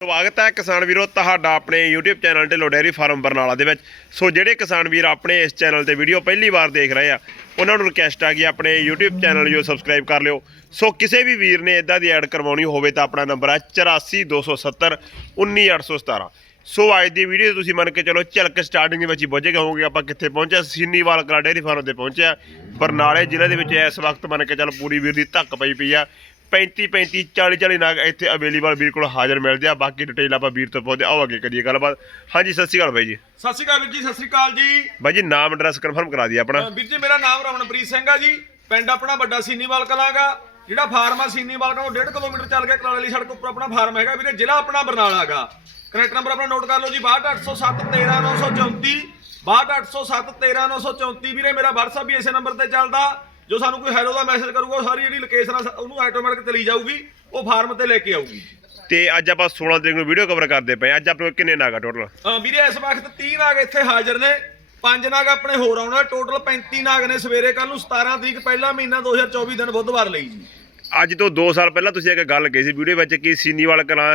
ਸਵਾਗਤ ਹੈ ਕਿਸਾਨ ਵੀਰੋ ਤੁਹਾਡਾ ਆਪਣੇ YouTube channel Dhillon dairy farm Barnala ਦੇ ਵਿੱਚ। ਸੋ ਜਿਹੜੇ ਕਿਸਾਨ ਵੀਰ ਆਪਣੇ ਇਸ ਚੈਨਲ ਤੇ ਵੀਡੀਓ ਪਹਿਲੀ ਵਾਰ ਦੇਖ ਰਹੇ ਆ, ਉਹਨਾਂ ਨੂੰ ਰਿਕਵੈਸਟ ਆ ਕਿ ਆਪਣੇ YouTube ਚੈਨਲ ਜੋ ਸਬਸਕ੍ਰਾਈਬ ਕਰ ਲਿਓ। ਸੋ ਕਿਸੇ ਵੀ ਵੀਰ ਨੇ ਇਦਾਂ ਦੀ ਐਡ ਕਰਵਾਉਣੀ ਹੋਵੇ ਤਾਂ ਆਪਣਾ ਨੰਬਰ ਹੈ 84270 19817 ਸੋ ਅੱਜ ਦੀ ਵੀਡੀਓ ਤੁਸੀਂ ਮੰਨ ਕੇ ਚਲੋ ਝਲਕ ਸਟਾਰਟਿੰਗ ਦੇ ਵਿੱਚ ਹੀ ਬੁੱਝ ਗਏ ਹੋਵੋਗੇ, ਆਪਾਂ ਕਿੱਥੇ ਪਹੁੰਚਿਆ ਸੀਨੀਵਾਲ ਕਲਾ ਡੇਅਰੀ ਫਾਰਮ ਤੇ ਪਹੁੰਚਿਆ ਬਰਨਾਲੇ ਜ਼ਿਲ੍ਹੇ ਦੇ ਵਿੱਚ ਇਸ ਵਕਤ ਮੰਨ ਕੇ ਚਲੋ ਪੂਰੀ ਵੀਰ ਦੀ ਧੱਕ ਪਈ ਪਈ ਆ। 35 35 40 40 ਨਾਗ ਇੱਥੇ ਅਵੇਲੇਬਲ ਵੀਰ ਕੋਲ ਹਾਜ਼ਰ ਮਿਲਦੇ ਆ। ਬਾਕੀ ਡਿਟੇਲ ਆਪਾਂ ਵੀਰ ਤੋਂ ਪੁੱਛਦੇ ਆਓ ਅੱਗੇ ਕਰੀਏ ਗੱਲਬਾਤ। ਹਾਂਜੀ ਸਤਿ ਸ਼੍ਰੀ ਅਕਾਲ ਬਾਈ ਜੀ। ਸਤਿ ਸ਼੍ਰੀ ਅਕਾਲ ਵੀਰ ਜੀ ਸਤਿ ਸ਼੍ਰੀ ਅਕਾਲ ਜੀ। ਬਾਈ ਜੀ ਨਾਮ ਐਡਰੈਸ ਕਨਫਰਮ ਕਰਾ ਦਈਏ ਆਪਣਾ। ਵੀਰ ਜੀ ਮੇਰਾ ਨਾਮ ਰਮਨਪ੍ਰੀਤ ਸਿੰਘ ਆ ਜੀ। ਪਿੰਡ ਆਪਣਾ ਵੱਡਾ ਸੀਨੀਵਾਲ ਕਲਾਂਗਾ ਜਿਹੜਾ ਫਾਰਮ ਆ ਸੀਨੀਵਾਲ ਕੋਲੋਂ 1.5 ਕਿਲੋਮੀਟਰ ਚੱਲ ਕੇ ਕਲਾਲੀ ਸੜਕ ਉੱਪਰ ਆਪਣਾ ਫਾਰਮ ਹੈਗਾ। ਵੀਰੇ ਜ਼ਿਲ੍ਹਾ ਆਪਣਾ ਬਰਨਾਲਾ ਹੈਗਾ ਕਨੈਕਟ ਨੰਬਰ ਆਪਣਾ ਨੋਟ ਕਰ ਲਓ ਜੀ 62807 13934 62807 13934 ਵੀਰੇ ਮੇਰਾ WhatsApp ਵੀ ਇਸੇ ਨੰਬਰ ਤੇ ਚੱਲਦਾ। ਜੋ ਸਾਨੂੰ ਕੋਈ ਹੈਲੋ ਦਾ ਮੈਸੇਜ ਕਰੂਗਾ ਉਹ ਸਾਰੀ ਜਿਹੜੀ ਲੋਕੇਸ਼ਨ ਆ ਉਹਨੂੰ ਆਟੋਮੈਟਿਕ ਚਲੀ ਜਾਊਗੀ ਉਹ ਫਾਰਮ ਤੇ ਲੈ ਕੇ ਆਊਗੀ। ਤੇ ਅੱਜ ਆਪਾਂ 16 ਤਰੀਕ ਨੂੰ ਵੀਡੀਓ ਕਵਰ ਕਰਦੇ ਪਏ ਹਾਂ। ਅੱਜ ਆਪਣੇ ਕੋਲ ਕਿੰਨੇ ਨਾਗਾ ਟੋਟਲ ਅ, ਵੀਰੇ ਇਸ ਵਕਤ 30 ਨਾਗ ਇੱਥੇ ਹਾਜ਼ਰ ਨੇ। ਪੰਜ ਨਾਗ ਆਪਣੇ ਹੋਰ ਆਉਣਾ ਟੋਟਲ 35 ਨਾਗ ਨੇ ਸਵੇਰੇ ਕੱਲ ਨੂੰ 17 ਤਰੀਕ ਪਹਿਲਾ ਮਹੀਨਾ 2024 ਦਿਨ ਬੁੱਧਵਾਰ ਲਈ ਜੀ। ਅੱਜ ਤੋਂ 2 ਸਾਲ ਪਹਿਲਾਂ ਤੁਸੀਂ ਇੱਕ ਗੱਲ ਕਹੀ ਸੀ ਵੀਡੀਓ ਵਿੱਚ ਕਿ ਸੀਨੀਵਾਲ ਕਲਾਂ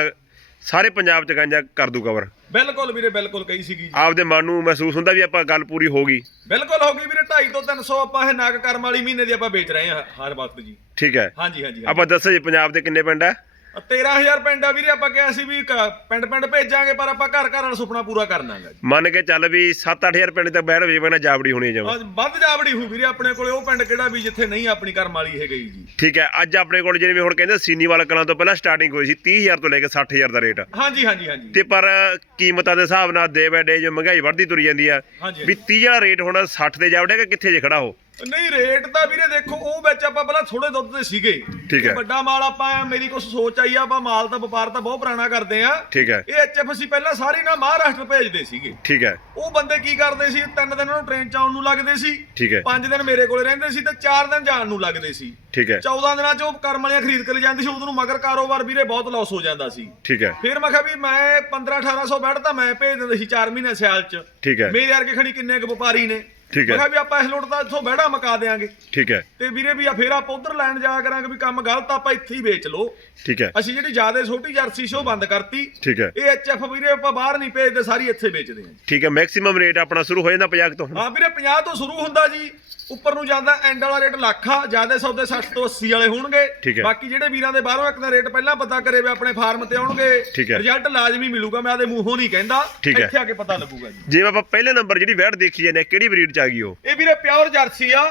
ਸਾਰੇ ਪੰਜਾਬ ਚ ਗਾਂਜਾ ਕਰ ਦੂ ਕਵਰ ਬਿਲਕੁਲ ਵੀਰੇ ਬਿਲਕੁਲ ਕਹੀ ਸੀਗੀ ਜੀ। ਆਪਦੇ ਮਨ ਨੂੰ ਮਹਿਸੂਸ ਹੁੰਦਾ ਵੀ ਆਪਾਂ ਗੱਲ ਪੂਰੀ ਹੋ ਗਈ। ਬਿਲਕੁਲ ਹੋ ਗਈ ਵੀਰੇ 250 ਤੋਂ 300 ਆਪਾਂ ਇਹ ਨਾਗ ਕਰਮ ਵਾਲੀ ਮਹੀਨੇ ਦੀ ਆਪਾਂ ਵੇਚ ਰਹੇ ਹਾਂ ਹਰ ਵਕਤ ਜੀ। ਠੀਕ ਹੈ। ਹਾਂਜੀ ਹਾਂਜੀ ਆਪਾਂ ਦੱਸੋ ਜੀ ਪੰਜਾਬ ਦੇ ਕਿੰਨੇ ਪਿੰਡ ਹੈ 13000 ਪਿੰਡ ਆ ਵੀਰੇ ਆਪਾਂ ਕਿਹਾ ਸੀ ਵੀ ਪਿੰਡ ਪਿੰਡ ਭੇਜਾਂਗੇ ਪਰ ਆਪਾਂ ਘਰ ਘਰ ਵਾਲਾ ਸੁਪਨਾ ਪੂਰਾ ਕਰਨਾਗਾ ਜੀ। ਮੰਨ ਕੇ ਚੱਲ ਵੀ 7-8000 ਪਿੰਡ ਤੱਕ ਬੈਠ ਵੇ ਨਾ ਜਾਵੜੀ ਹੋਣੀ ਅੱਜ ਵੱਧ ਜਾਵੜੀ ਹੋ ਵੀਰੇ ਆਪਣੇ ਕੋਲੇ ਉਹ ਪਿੰਡ ਕਿਹੜਾ ਵੀ ਜਿੱਥੇ ਨਹੀਂ ਆਪਣੀ ਕਰਮ ਵਾਲੀ ਹੈ ਗਈ ਜੀ। ਠੀਕ ਹੈ ਅੱਜ ਆਪਣੇ ਕੋਲ ਜਿਵੇਂ ਹੁਣ ਕਹਿੰਦੇ ਸੀਨੀਵਾਲ ਕਲਾਂ ਤੋਂ ਪਹਿਲਾਂ ਸਟਾਰਟਿੰਗ ਹੋਈ ਸੀ 30000 ਤੋਂ ਲੈ ਕੇ 60000 ਦਾ ਰੇਟ। ਹਾਂਜੀ ਹਾਂਜੀ ਹਾਂਜੀ। ਤੇ ਪਰ ਕੀਮਤਾਂ ਦੇ ਹਿਸਾਬ ਨਾਲ ਡੇ ਬਾਏ ਡੇ ਜੋ ਮਹਿੰਗਾਈ ਵਧਦੀ ਤੁਰੀ ਜਾਂਦੀ ਆ। ਵੀ 30 ਵਾਲਾ ਰੇਟ ਹੁਣ 60 ਤੇ ਜਾਵੜੇਗਾ ਕਿੱਥੇ ਜੇ ਖੜਾ ਹੋ ਨਹੀਂ ਰੇਟ ਤਾਂ ਵੀਰੇ ਦੇਖੋ ਉਹ ਵਿੱਚ ਆਪਾਂ ਪਹਿਲਾਂ ਥੋੜੇ ਦੁੱਧ ਤੇ ਸੀਗੇ। ਠੀਕ ਹੈ। ਵੱਡਾ ਮਾਲ ਆਪਾਂ ਮੇਰੀ ਕੁਝ ਸੋਚ ਆਈ ਆ ਆਪਾਂ ਮਾਲ ਦਾ ਵਪਾਰ ਤਾਂ ਬਹੁਤ ਪੁਰਾਣਾ ਕਰਦੇ ਆ। ਠੀਕ ਹੈ। ਇਹ ਐਚਐਫ ਅਸੀਂ ਪਹਿਲਾਂ ਸਾਰੀ ਨਾ ਮਹਾਰਾਸ਼ਟਰ ਭੇਜਦੇ ਸੀਗੇ। ਠੀਕ ਹੈ। ਉਹ ਬੰਦੇ ਕੀ ਕਰਦੇ ਸੀ ਤਿੰਨ ਦਿਨ ਉਹਨੂੰ ਟ੍ਰੇਨ ਚ ਆਉਣ ਨੂੰ ਲੱਗਦੇ ਸੀ ਠੀਕ ਹੈ। ਪੰਜ ਦਿਨ ਮੇਰੇ ਕੋਲੇ ਰਹਿੰਦੇ ਸੀ ਤੇ ਚਾਰ ਦਿਨ ਜਾਣ ਨੂੰ ਲੱਗਦੇ ਸੀ। ਠੀਕ ਹੈ। 14 ਦਿਨਾਂ ਚ ਉਹ ਕਰਮ ਵਾਲੀਆਂ ਖਰੀਦ ਕੇ ਲੈ ਜਾਂਦੀ ਸੀ ਉਦੋਂ ਨੂੰ ਮਗਰ ਕਾਰੋਬਾਰ ਵੀਰੇ ਬਹੁਤ ਲਾਸ ਹੋ ਜਾਂਦਾ ਸੀ। ਠੀਕ ਹੈ। ਫਿਰ ਮੈਂ ਕਿਹਾ ਵੀ ਮੈਂ 15 1800 ਬੈਠ ਤਾਂ ਮੈਂ ਭੇਜ ਦਿੰਦਾ ਸੀ 4 ਮਹੀਨੇ ਸਿਆਲ ਚ। ਠੀਕ ਹੈ। ਮੇਰੇ ਵਰਗੇ ਖਣੀ ਕਿੰਨੇ ਕੁ ਵਪਾਰੀ ਨੇ? ਠੀਕ ਹੈ। ਮੈਂ ਕਿਹਾ ਵੀ ਆਪਾਂ ਇਸ ਲੋਟ ਦਾ ਇੱਥੋਂ ਬਹਿੜਾ ਮਕਾ ਦੇਾਂਗੇ ਠੀਕ ਹੈ। ਤੇ ਵੀਰੇ ਵੀ ਆ ਫੇਰ ਆਪਾਂ ਉਧਰ ਲੈਣ ਜਾਇਆ ਕਰਾਂਗੇ ਵੀ ਕੰਮ ਗਲਤ ਆ, ਆਪਾਂ ਇੱਥੇ ਹੀ ਵੇਚ ਲਓ। ਠੀਕ ਹੈ। ਅਸੀਂ ਜਿਹੜੀ ਜ਼ਿਆਦਾ ਛੋਟੀ ਜਰਸੀ ਸ਼ੋ ਬੰਦ ਕਰਤੀ। ਠੀਕ ਹੈ। ਇਹ ਐਚਐਫ ਵੀਰੇ ਆਪਾਂ ਬਾਹਰ ਨਹੀਂ ਭੇਜਦੇ ਸਾਰੀ ਇੱਥੇ ਵੇਚਦੇ ਹਾਂ ਠੀਕ ਹੈ ਮੈਕਸਿਮਮ ਰੇਟ ਆਪਣਾ ਸ਼ੁਰੂ ਹੋ ਜਾਂਦਾ 50 ਤੋਂ। ਹਾਂ ਵੀਰੇ 50 ਤੋਂ ਸ਼ੁਰੂ ਹੁੰਦਾ ਜੀ। ਉੱਪਰ ਨੂੰ ਜਾਂਦਾ ਐਂਡ ਵਾਲਾ ਰੇਟ ਲੱਖ ਆ ਜ਼ਿਆਦਾ ਸੌਦੇ 60 ਤੋਂ 80 ਵਾਲੇ ਹੋਣਗੇ। ਬਾਕੀ ਜਿਹੜੇ ਵੀਰਾਂ ਦੇ ਬਾਹਰੋਂ ਇੱਕ ਦਾ ਰੇਟ ਪਹਿਲਾਂ ਪਤਾ ਕਰੇ ਵੀ ਆਪਣੇ ਫਾਰਮ ਤੇ ਆਉਣਗੇ। ਰਿਜ਼ਲਟ ਲਾਜ਼ਮੀ ਮਿਲੂਗਾ ਮੈਂ ਆਦੇ ਮੂੰਹੋਂ ਨਹੀਂ ਕਹਿੰਦਾ। ਇੱਥੇ ਆ ਕੇ ਪਤਾ ਲੱਗੂਗਾ ਜੀ। ਜਿਵੇਂ ਆਪਾਂ ਪਹਿਲੇ ਨੰਬਰ ਜਿਹੜੀ ਵੈਟ ਦੇਖੀ ਜਾਂਦੇ ਆ, ਕਿਹੜੀ ਬਰੀਡ ਚ ਆ ਗਈ ਉਹ। ਇਹ ਵੀਰੇ ਪਿਓਰ ਜਰਸੀ ਆ।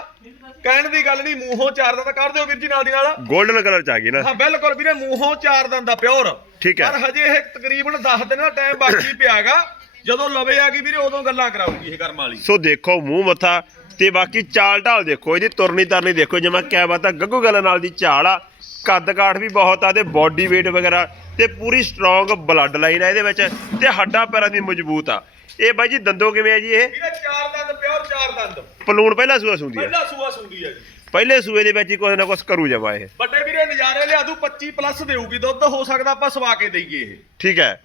ਕਹਿਣ ਦੀ ਗੱਲ ਨਹੀਂ ਮੂੰਹੋਂ ਚਾਰ ਦਾ ਤਾਂ ਕਰ ਦਿਓ ਵੀਰ ਜੀ ਨਾਲ ਦੀ ਨਾਲ। 골ਡਨ ਕਲਰ ਚ ਆ ਗਈ ਨਾ। ਹਾਂ ਬਿਲਕੁਲ ਵੀਰੇ ਮੂੰਹੋਂ ਚਾਰ ਦਿਨ ਦਾ ਪਿਓਰ। ਠੀਕ ਹੈ। ਪਰ ਹਜੇ ਇਹ ਤਕਰੀਬਨ 10 ਦਿਨ ਦਾ ਟਾਈਮ ਬਾਕੀ ਪਿਆਗਾ ਜਦੋਂ ਲਵੇ ਆ ਗਈ ਵੀਰੇ ਉਦੋਂ ਗੱਲਾਂ ਕਰਾਊਗੀ ਇਹ ਕਰਮ ਵਾਲੀ। ਸੋ ਦੇਖੋ ਮੂੰਹ ਮੱਥਾ ਤੇ ਬਾਕੀ ਚਾਲ ਢਾਲ ਦੇਖੋ ਇਹਦੀ ਤੁਰਨੀ ਤਰਨੀ ਦੇਖੋ ਜਿਵੇਂ ਕਿਆ ਬਾਤ ਆ ਗੱਗੂ ਗੱਲ ਨਾਲ ਦੀ ਚਾਲ ਆ। ਕੱਦ ਕਾਠ ਵੀ ਬਹੁਤ ਆ ਤੇ ਬਾਡੀ weight ਵਗੈਰਾ ਤੇ ਪੂਰੀ ਸਟਰੋਂਗ ਬਲੱਡ ਲਾਈਨ ਆ ਇਹਦੇ ਵਿੱਚ ਤੇ ਹੱਡਾਂ ਪੈਰਾਂ ਦੀ ਮਜ਼ਬੂਤ ਆ। ਇਹ ਬਾਈ ਜੀ ਦੰਦੋ ਕਿਵੇਂ ਆ ਜੀ ਇਹ? ਵੀਰੇ ਚਾਰ ਦੰਦ ਦੰਦ ਪਲੂਣ ਪਹਿਲਾ ਸੂਆ ਸੁੰਦੀ ਆ। ਪਹਿਲਾ ਸੂਆ ਸੁੰਦੀ ਹੈ ਜੀ। ਪਹਿਲੇ ਸੂਏ ਦੇ ਵਿੱਚ ਹੀ ਕੁਛ ਨਾ ਕੁਛ ਕਰੂ ਜਾਵਾ ਇਹ। ਵੱਡੇ ਵੀਰੇ ਨਜ਼ਾਰੇ ਲਿਆ ਦੂ 25 ਪਲੱਸ ਦੇਊਗੀ ਦੁੱਧ ਹੋ ਸਕਦਾ ਆਪਾਂ ਸਵਾ ਕੇ ਦਈਏ ਇਹ। ਠੀਕ ਹੈ।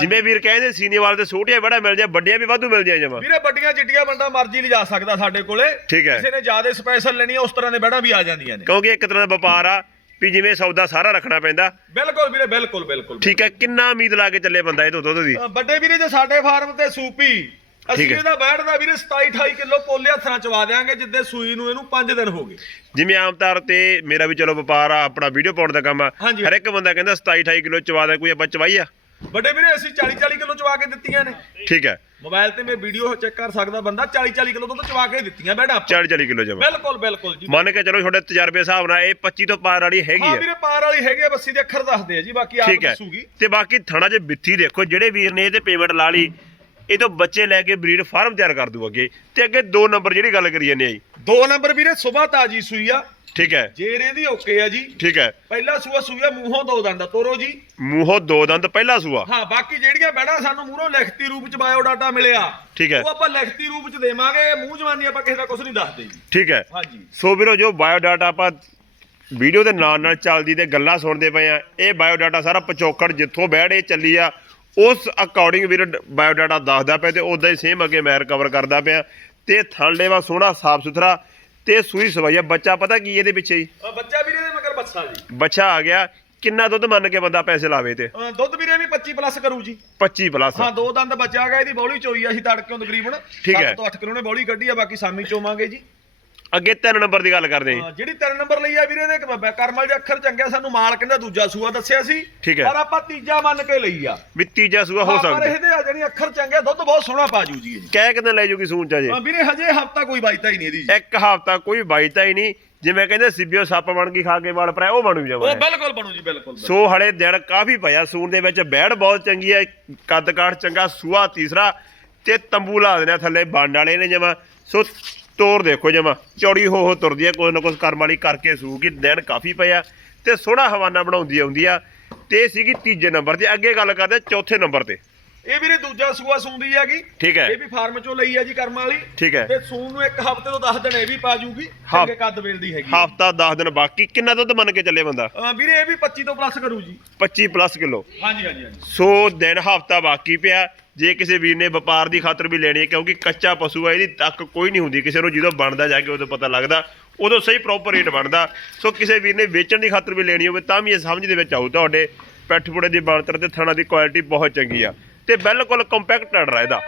ਜਿਵੇਂ ਵੀਰ ਕਹਿੰਦੇ ਸੀਨੀਵਾਲ ਤੇ ਛੋਟੀਆਂ ਬੜਾ ਮਿਲ ਜਾ ਵੱਡੀਆਂ ਵੀ ਵਾਧੂ ਮਿਲ ਜਾ ਜਮਾ। ਵੀਰੇ ਵੱਡੀਆਂ ਜਿੱਡੀਆਂ ਬੰਦਾ ਮਰਜ਼ੀ ਲਿਜਾ ਸਕਦਾ ਸਾਡੇ ਕੋਲੇ। ਠੀਕ ਹੈ। ਕਿਸੇ ਨੇ ਜ਼ਿਆਦਾ ਸਪੈਸ਼ਲ ਲੈਣੀ ਆ, ਉਸ ਤਰ੍ਹਾਂ ਦੇ ਬੈੜਾ ਵੀ ਆ ਜਾਂਦੀਆਂ ਨੇ। ਕਿਉਂਕਿ ਇੱਕ ਤਰ੍ਹਾਂ ਦਾ ਵਪਾਰ ਆ ਵੀ ਜਿਵੇਂ ਸੌਦਾ ਸਾਰਾ ਰੱਖਣਾ ਪੈਂਦਾ। ਬਿਲਕੁਲ ਵੀਰੇ ਬਿਲਕੁਲ ਬਿਲਕੁਲ ਠੀਕ ਹੈ ਕਿੰਨਾ ਉਮੀਦ ਲਾ ਕੇ ਚੱਲੇ ਬੰਦਾ ਇਹ ਤੋਂ ਦੁੱਧ ਦੀ? ਅ, ਵੱਡੇ ਵੀਰੇ ਜੇ ਸਾਡੇ ਫਾਰਮ ਤੇ ਸੂਪੀ ਅਸੀਂ ਹੈ। ਇਹਦਾ ਬੈਠਦਾ ਵੀਰੇ 27 28 ਕਿਲੋ ਪੋਲੇ ਹੱਥਾਂ ਚਵਾ ਦੇਾਂਗੇ ਜਿੱਦੇ ਸੂਈ ਨੂੰ ਇਹਨੂੰ 5 ਦਿਨ ਹੋ ਗਏ। ਜਿਵੇਂ ਆਮ ਤੌਰ ਤੇ ਮੇਰਾ ਵੀ ਚਲੋ ਵਪਾਰ ਆ ਆਪਣਾ ਵੀਡੀਓ ਪਾਉਣ ਦਾ ਕੰਮ ਆ। ਹਰ ਇੱਕ ਬੰਦਾ ਕਹਿੰਦਾ 27 28 ਕਿਲੋ ਚਵਾ ਦਾ ਕੋਈ ਆਪਾਂ ਚਵਾਈ ਆ? ਵੱਡੇ ਵੀਰੇ ਅਸੀਂ 40 40 ਕਿਲੋ ਚਵਾ ਕੇ ਦਿੱਤੀਆਂ ਨੇ। ਠੀਕ ਹੈ। ਮੋਬਾਈਲ ਤੇ ਮੈਂ ਵੀਡੀਓ ਚੈੱਕ ਕਰ ਸਕਦਾ ਬੰਦਾ 40 40 ਕਿਲੋ ਦੁੱਧ ਚਵਾ ਕੇ ਦਿੱਤੀਆਂ ਬੈੜਾ 40 40 ਕਿਲੋ ਜਮਾ। ਬਿਲਕੁਲ ਬਿਲਕੁਲ ਜੀ। ਮੰਨ ਕੇ ਚਲੋ ਤੁਹਾਡੇ ਤਜਰਬੇ ਹਿਸਾਬ ਨਾਲ ਇਹ 25 ਤੋਂ ਪਾਰ ਵਾਲੀ ਹੈਗੀ ਹਾਂ ਆ ਵੀਰੇ ਪਾਰ ਵਾਲੀ ਹੈਗੀ ਬੱਸੀ ਦੇ ਅੱਖਰ ਦੱਸਦੇ ਆ ਜੀ ਬਾਕੀ ਆਪ ਹੈ। ਦੱਸੂਗੀ। ਤੇ ਬਾਕੀ ਥਣਾ 'ਚ ਬਿੱਥੀ ਦੇਖੋ ਜਿਹੜੇ ਵੀਰ ਨੇ ਇਹਦੇ ਪੇਮੈਂਟ ਲਾ ਲਈ ਇਹ ਤੋਂ ਬੱਚੇ ਲੈ ਕੇ ਬਰੀਡ ਫਾਰਮ ਤਿਆਰ ਕਰ ਦੂ ਅੱਗੇ। ਤੇ ਅੱਗੇ ਦੋ ਨੰਬਰ ਜਿਹੜੀ ਗੱਲ ਕਰੀ ਜਾਂਦੇ ਆ ਜੀ। ਦੋ ਨੰਬਰ ਵੀਰੇ ਸਵੇਰ ਤਾਜੀ ਸੂਈ ਆ। ਠੀਕ ਹੈ। ਜੇਰ ਇਹਦੀ ਓਕੇ ਆ ਜੀ। ਠੀਕ ਹੈ। ਪਹਿਲਾ ਸੂਆ ਸੂਆ ਮੂੰਹੋਂ ਦੋ ਦੰਦਾ ਤੋਰੋ ਜੀ। ਮੂੰਹੋਂ ਦੋ ਦੰਦ ਪਹਿਲਾ ਸੂਆ। ਹਾਂ ਬਾਕੀ ਜਿਹੜੀਆਂ ਬੈੜਾ ਸਾਨੂੰ ਮੂਹਰੋਂ ਲਿਖਤੀ ਰੂਪ ਚ ਬਾਇਓ ਡਾਟਾ ਮਿਲਿਆ ਠੀਕ ਹੈ। ਉਹ ਆਪਾਂ ਲਿਖਤੀ ਰੂਪ ਚ ਦੇਵਾਂਗੇ। ਮੂੰਹ ਜਵਾਨੀ ਆਪਾਂ ਕਿਸੇ ਦਾ ਕੁਝ ਨਹੀਂ ਦੱਸਦੇ ਜੀ। ਠੀਕ ਹੈ। ਹਾਂਜੀ ਸੋ ਵੀਰੋ ਜੋ ਬਾਇਓ ਡਾਟਾ ਆਪਾਂ ਵੀਡੀਓ ਦੇ ਨਾਲ ਨਾਲ ਚੱਲਦੀ ਤੇ ਗੱਲਾਂ ਸੁਣਦੇ ਪਏ ਆ ਇਹ ਬਾਇਓ ਡਾਟਾ ਸਾਰਾ ਪਿਛੋਕੜ ਜਿੱਥੋਂ ਬੈੜ ਇਹ ਚੱਲੀ ਆ ਉਸ ਅਕੋਰਡਿੰਗ ਵੀਰ ਬਾਇਓ ਡਾਟਾ ਦੱਸਦਾ ਪਿਆ ਤੇ ਉਦਾਂ ਹੀ ਸੇਮ ਅੱਗੇ ਮੈਂ ਕਵਰ ਕਰਦਾ ਪਿਆ। ਤੇ ਥਣਲੇ ਵਾ ਸੋਹਣਾ ਸਾਫ਼ ਸੁਥਰਾ ਤੇ ਸੂਈ ਸਵਾਈਆ ਬੱਚਾ ਪਤਾ ਕੀ ਇਹਦੇ ਪਿੱਛੇ ਜੀ? ਬੱਚਾ ਵੀਰੇ ਦੇ ਮਗਰ ਬੱਚਾ ਜੀ। ਬੱਚਾ ਆ ਗਿਆ। ਕਿੰਨਾ ਦੁੱਧ ਮੰਨ ਕੇ ਬੰਦਾ ਪੈਸੇ ਲਾਵੇ ਤੇ? ਦੁੱਧ ਵੀਰੇ ਵੀ 25 ਪਲੱਸ ਕਰੂ ਜੀ। 25 ਪਲੱਸ ਹਾਂ ਦੋ ਦੰਦ ਬਚਿਆ ਗਿਆ ਇਹਦੀ ਬੌਲੀ ਚੋਈ ਆ ਅਸੀਂ ਤੜਕਿਓਂ ਤਕਰੀਬਨ। ਠੀਕ ਹੈ। 7 ਤੋਂ 8 ਕਿਲੋ ਨੇ ਬੌਲੀ ਕੱਢੀ ਆ ਬਾਕੀ ਸਾਮੀ ਚੋਵਾਂਗੇ ਜੀ। ਅੱਗੇ ਤਿੰਨ ਨੰਬਰ ਦੀ ਗੱਲ ਕਰਦੇ ਹਾਂ। ਹਾਂ, ਜਿਹੜੀ 3 ਨੰਬਰ ਲਈ ਆ ਵੀਰੇ ਦੇ ਕਰਮਲ ਦੇ ਅੱਖਰ ਚੰਗੇ ਆ, ਸਾਨੂੰ ਮਾਲ ਕਹਿੰਦਾ ਦੂਜਾ ਸੂਆ ਦੱਸਿਆ ਸੀ। ਠੀਕ ਹੈ। ਪਰ ਆਪਾਂ ਤੀਜਾ ਮੰਨ ਕੇ ਲਈ ਆ। ਵੀ ਤੀਜਾ ਸੂਆ ਹੋ ਹਾਂ, ਪਰ ਸਕਦਾ। ਇਹਦੇ ਆ ਜਿਹੜੀ ਅੱਖਰ ਚੰਗੇ ਆ, ਦੁੱਧ ਬਹੁਤ ਸੋਹਣਾ ਪਾਜੂ ਜੀ ਇਹ। ਕਹਿ ਕਿਦਾਂ ਲੈ ਜੂਗੀ ਸੂਣ ਚ ਜੇ। ਹਾਂ, ਵੀਰੇ ਹਜੇ ਹਫਤਾ ਕੋਈ ਬਾਈਤਾ ਹੀ ਨਹੀਂ ਇਹਦੀ ਜੀ। ਇੱਕ ਹਫ਼ਤਾ ਕੋਈ ਬਾਈਤਾ ਹੀ ਨਹੀਂ। ਜਿਵੇਂ ਕਹਿੰਦੇ ਸਿੱਬਿਓ ਸੱਪ ਬਣ ਗਈ ਖਾ ਕੇ ਵਾਲ ਪਰਾਇਆ ਉਹ ਬਣੂ ਉਹ ਜਾਵਾ ਬਿਲਕੁਲ ਬਣੂ ਜੀ ਬਿਲਕੁਲ ਸੋ ਹਲੇ ਦਿਨ ਕਾਫੀ ਪਿਆ ਸੂਣ ਦੇ ਵਿੱਚ। ਬੈੜ ਬਹੁਤ ਚੰਗੀ ਹੈ ਕੱਦ ਕਾਠ ਚੰਗਾ ਸੂਆ ਤੀਸਰਾ ਤੇ ਤੰਬੂ ਲਾ ਦੇਣਾ ਥੱਲੇ ਬੰਡ ਵਾਲੇ ਨੇ ਜਮਾ। ਸੋ ਤੋਰ ਦੇਖੋ ਜਮਾ। ਚੌੜੀ ਹੋ ਹੋ ਤੁਰਦੀ ਹੈ ਕੁਝ ਨਾ ਕੁਝ ਕਰਮ ਵਾਲੀ ਕਰਕੇ ਸੂਗੀ, ਦਿਨ ਕਾਫੀ ਪਿਆ। ਤੇ ਸੋਹਣਾ ਹਵਾਨਾ ਬਣਾਉਂਦੀ ਆਉਂਦੀ ਆ। ਤੇ ਸੀਗੀ ਤੀਜੇ ਨੰਬਰ ਤੇ। ਅੱਗੇ ਗੱਲ ਕਰਦੇ ਚੌਥੇ ਨੰਬਰ ਤੇ। ਇਹ ਵੀਰੇ ਦੂਜਾ ਸੂਆ ਸੂੰਦੀ ਹੈਗੀ। ਠੀਕ ਹੈ। ਇਹ ਵੀ ਫਾਰਮ ਚੋਂ ਲਈ ਆ ਜੀ ਕਰਮ ਵਾਲੀ। ਠੀਕ ਹੈ। ਤੇ ਸੂਨ ਨੂੰ ਇੱਕ ਹਫ਼ਤੇ ਤੋਂ 10 ਦਿਨ ਇਹ ਵੀ ਪਾ ਜੂਗੀ ਹਾਂ। ਚੰਗੇ ਕੱਦ ਵੇਲਦੀ ਹੈਗੀ। ਹਫਤਾ 10 ਦਿਨ ਬਾਕੀ ਕਿੰਨਾ ਦੁੱਧ ਮੰਨ ਕੇ ਚੱਲੇ ਬੰਦਾ? ਵੀਰੇ ਇਹ ਵੀ 25 ਤੋਂ ਪਲੱਸ ਕਰੂ ਜੀ। 25 ਪਲੱਸ ਕਿਲੋ। ਹਾਂਜੀ ਹਾਂਜੀ ਹਾਂਜੀ। ਸੋ ਦਿਨ ਹਫਤਾ ਬਾਕੀ ਪਿਆ। ਜੇ ਕਿਸੇ ਵੀਰ ਨੇ ਵਪਾਰ ਦੀ ਖਾਤਰ ਵੀ ਲੈਣੀ ਹੈ ਕਿਉਂਕਿ ਕੱਚਾ ਪਸ਼ੂ ਹੈ ਇਹਦੀ ਤੱਕ ਕੋਈ ਨਹੀਂ ਹੁੰਦੀ। ਕਿਸੇ ਨੂੰ ਜਦੋਂ ਬਣਦਾ ਜਾ ਕੇ ਉਦੋਂ ਪਤਾ ਲੱਗਦਾ ਉਦੋਂ ਸਹੀ ਪ੍ਰੋਪਰ ਰੇਟ ਬਣਦਾ। ਸੋ ਕਿਸੇ ਵੀਰ ਨੇ ਵੇਚਣ ਦੀ ਖਾਤਰ ਵੀ ਲੈਣੀ ਹੋਵੇ ਤਾਂ ਵੀ ਇਹ ਸਮਝ ਦੇ ਵਿੱਚ ਆਊ ਤੁਹਾਡੇ। ਪੈਠਪੁੜੇ ਦੀ ਬਣਤਰ ਤੇ ਥਣਾ ਦੀ ਕੁਆਲਿਟੀ ਬਹੁਤ ਚੰਗੀ ਆ। ਤੇ ਬਿਲਕੁਲ ਕੰਪੈਕਟ ਆ ਇਹਦਾ।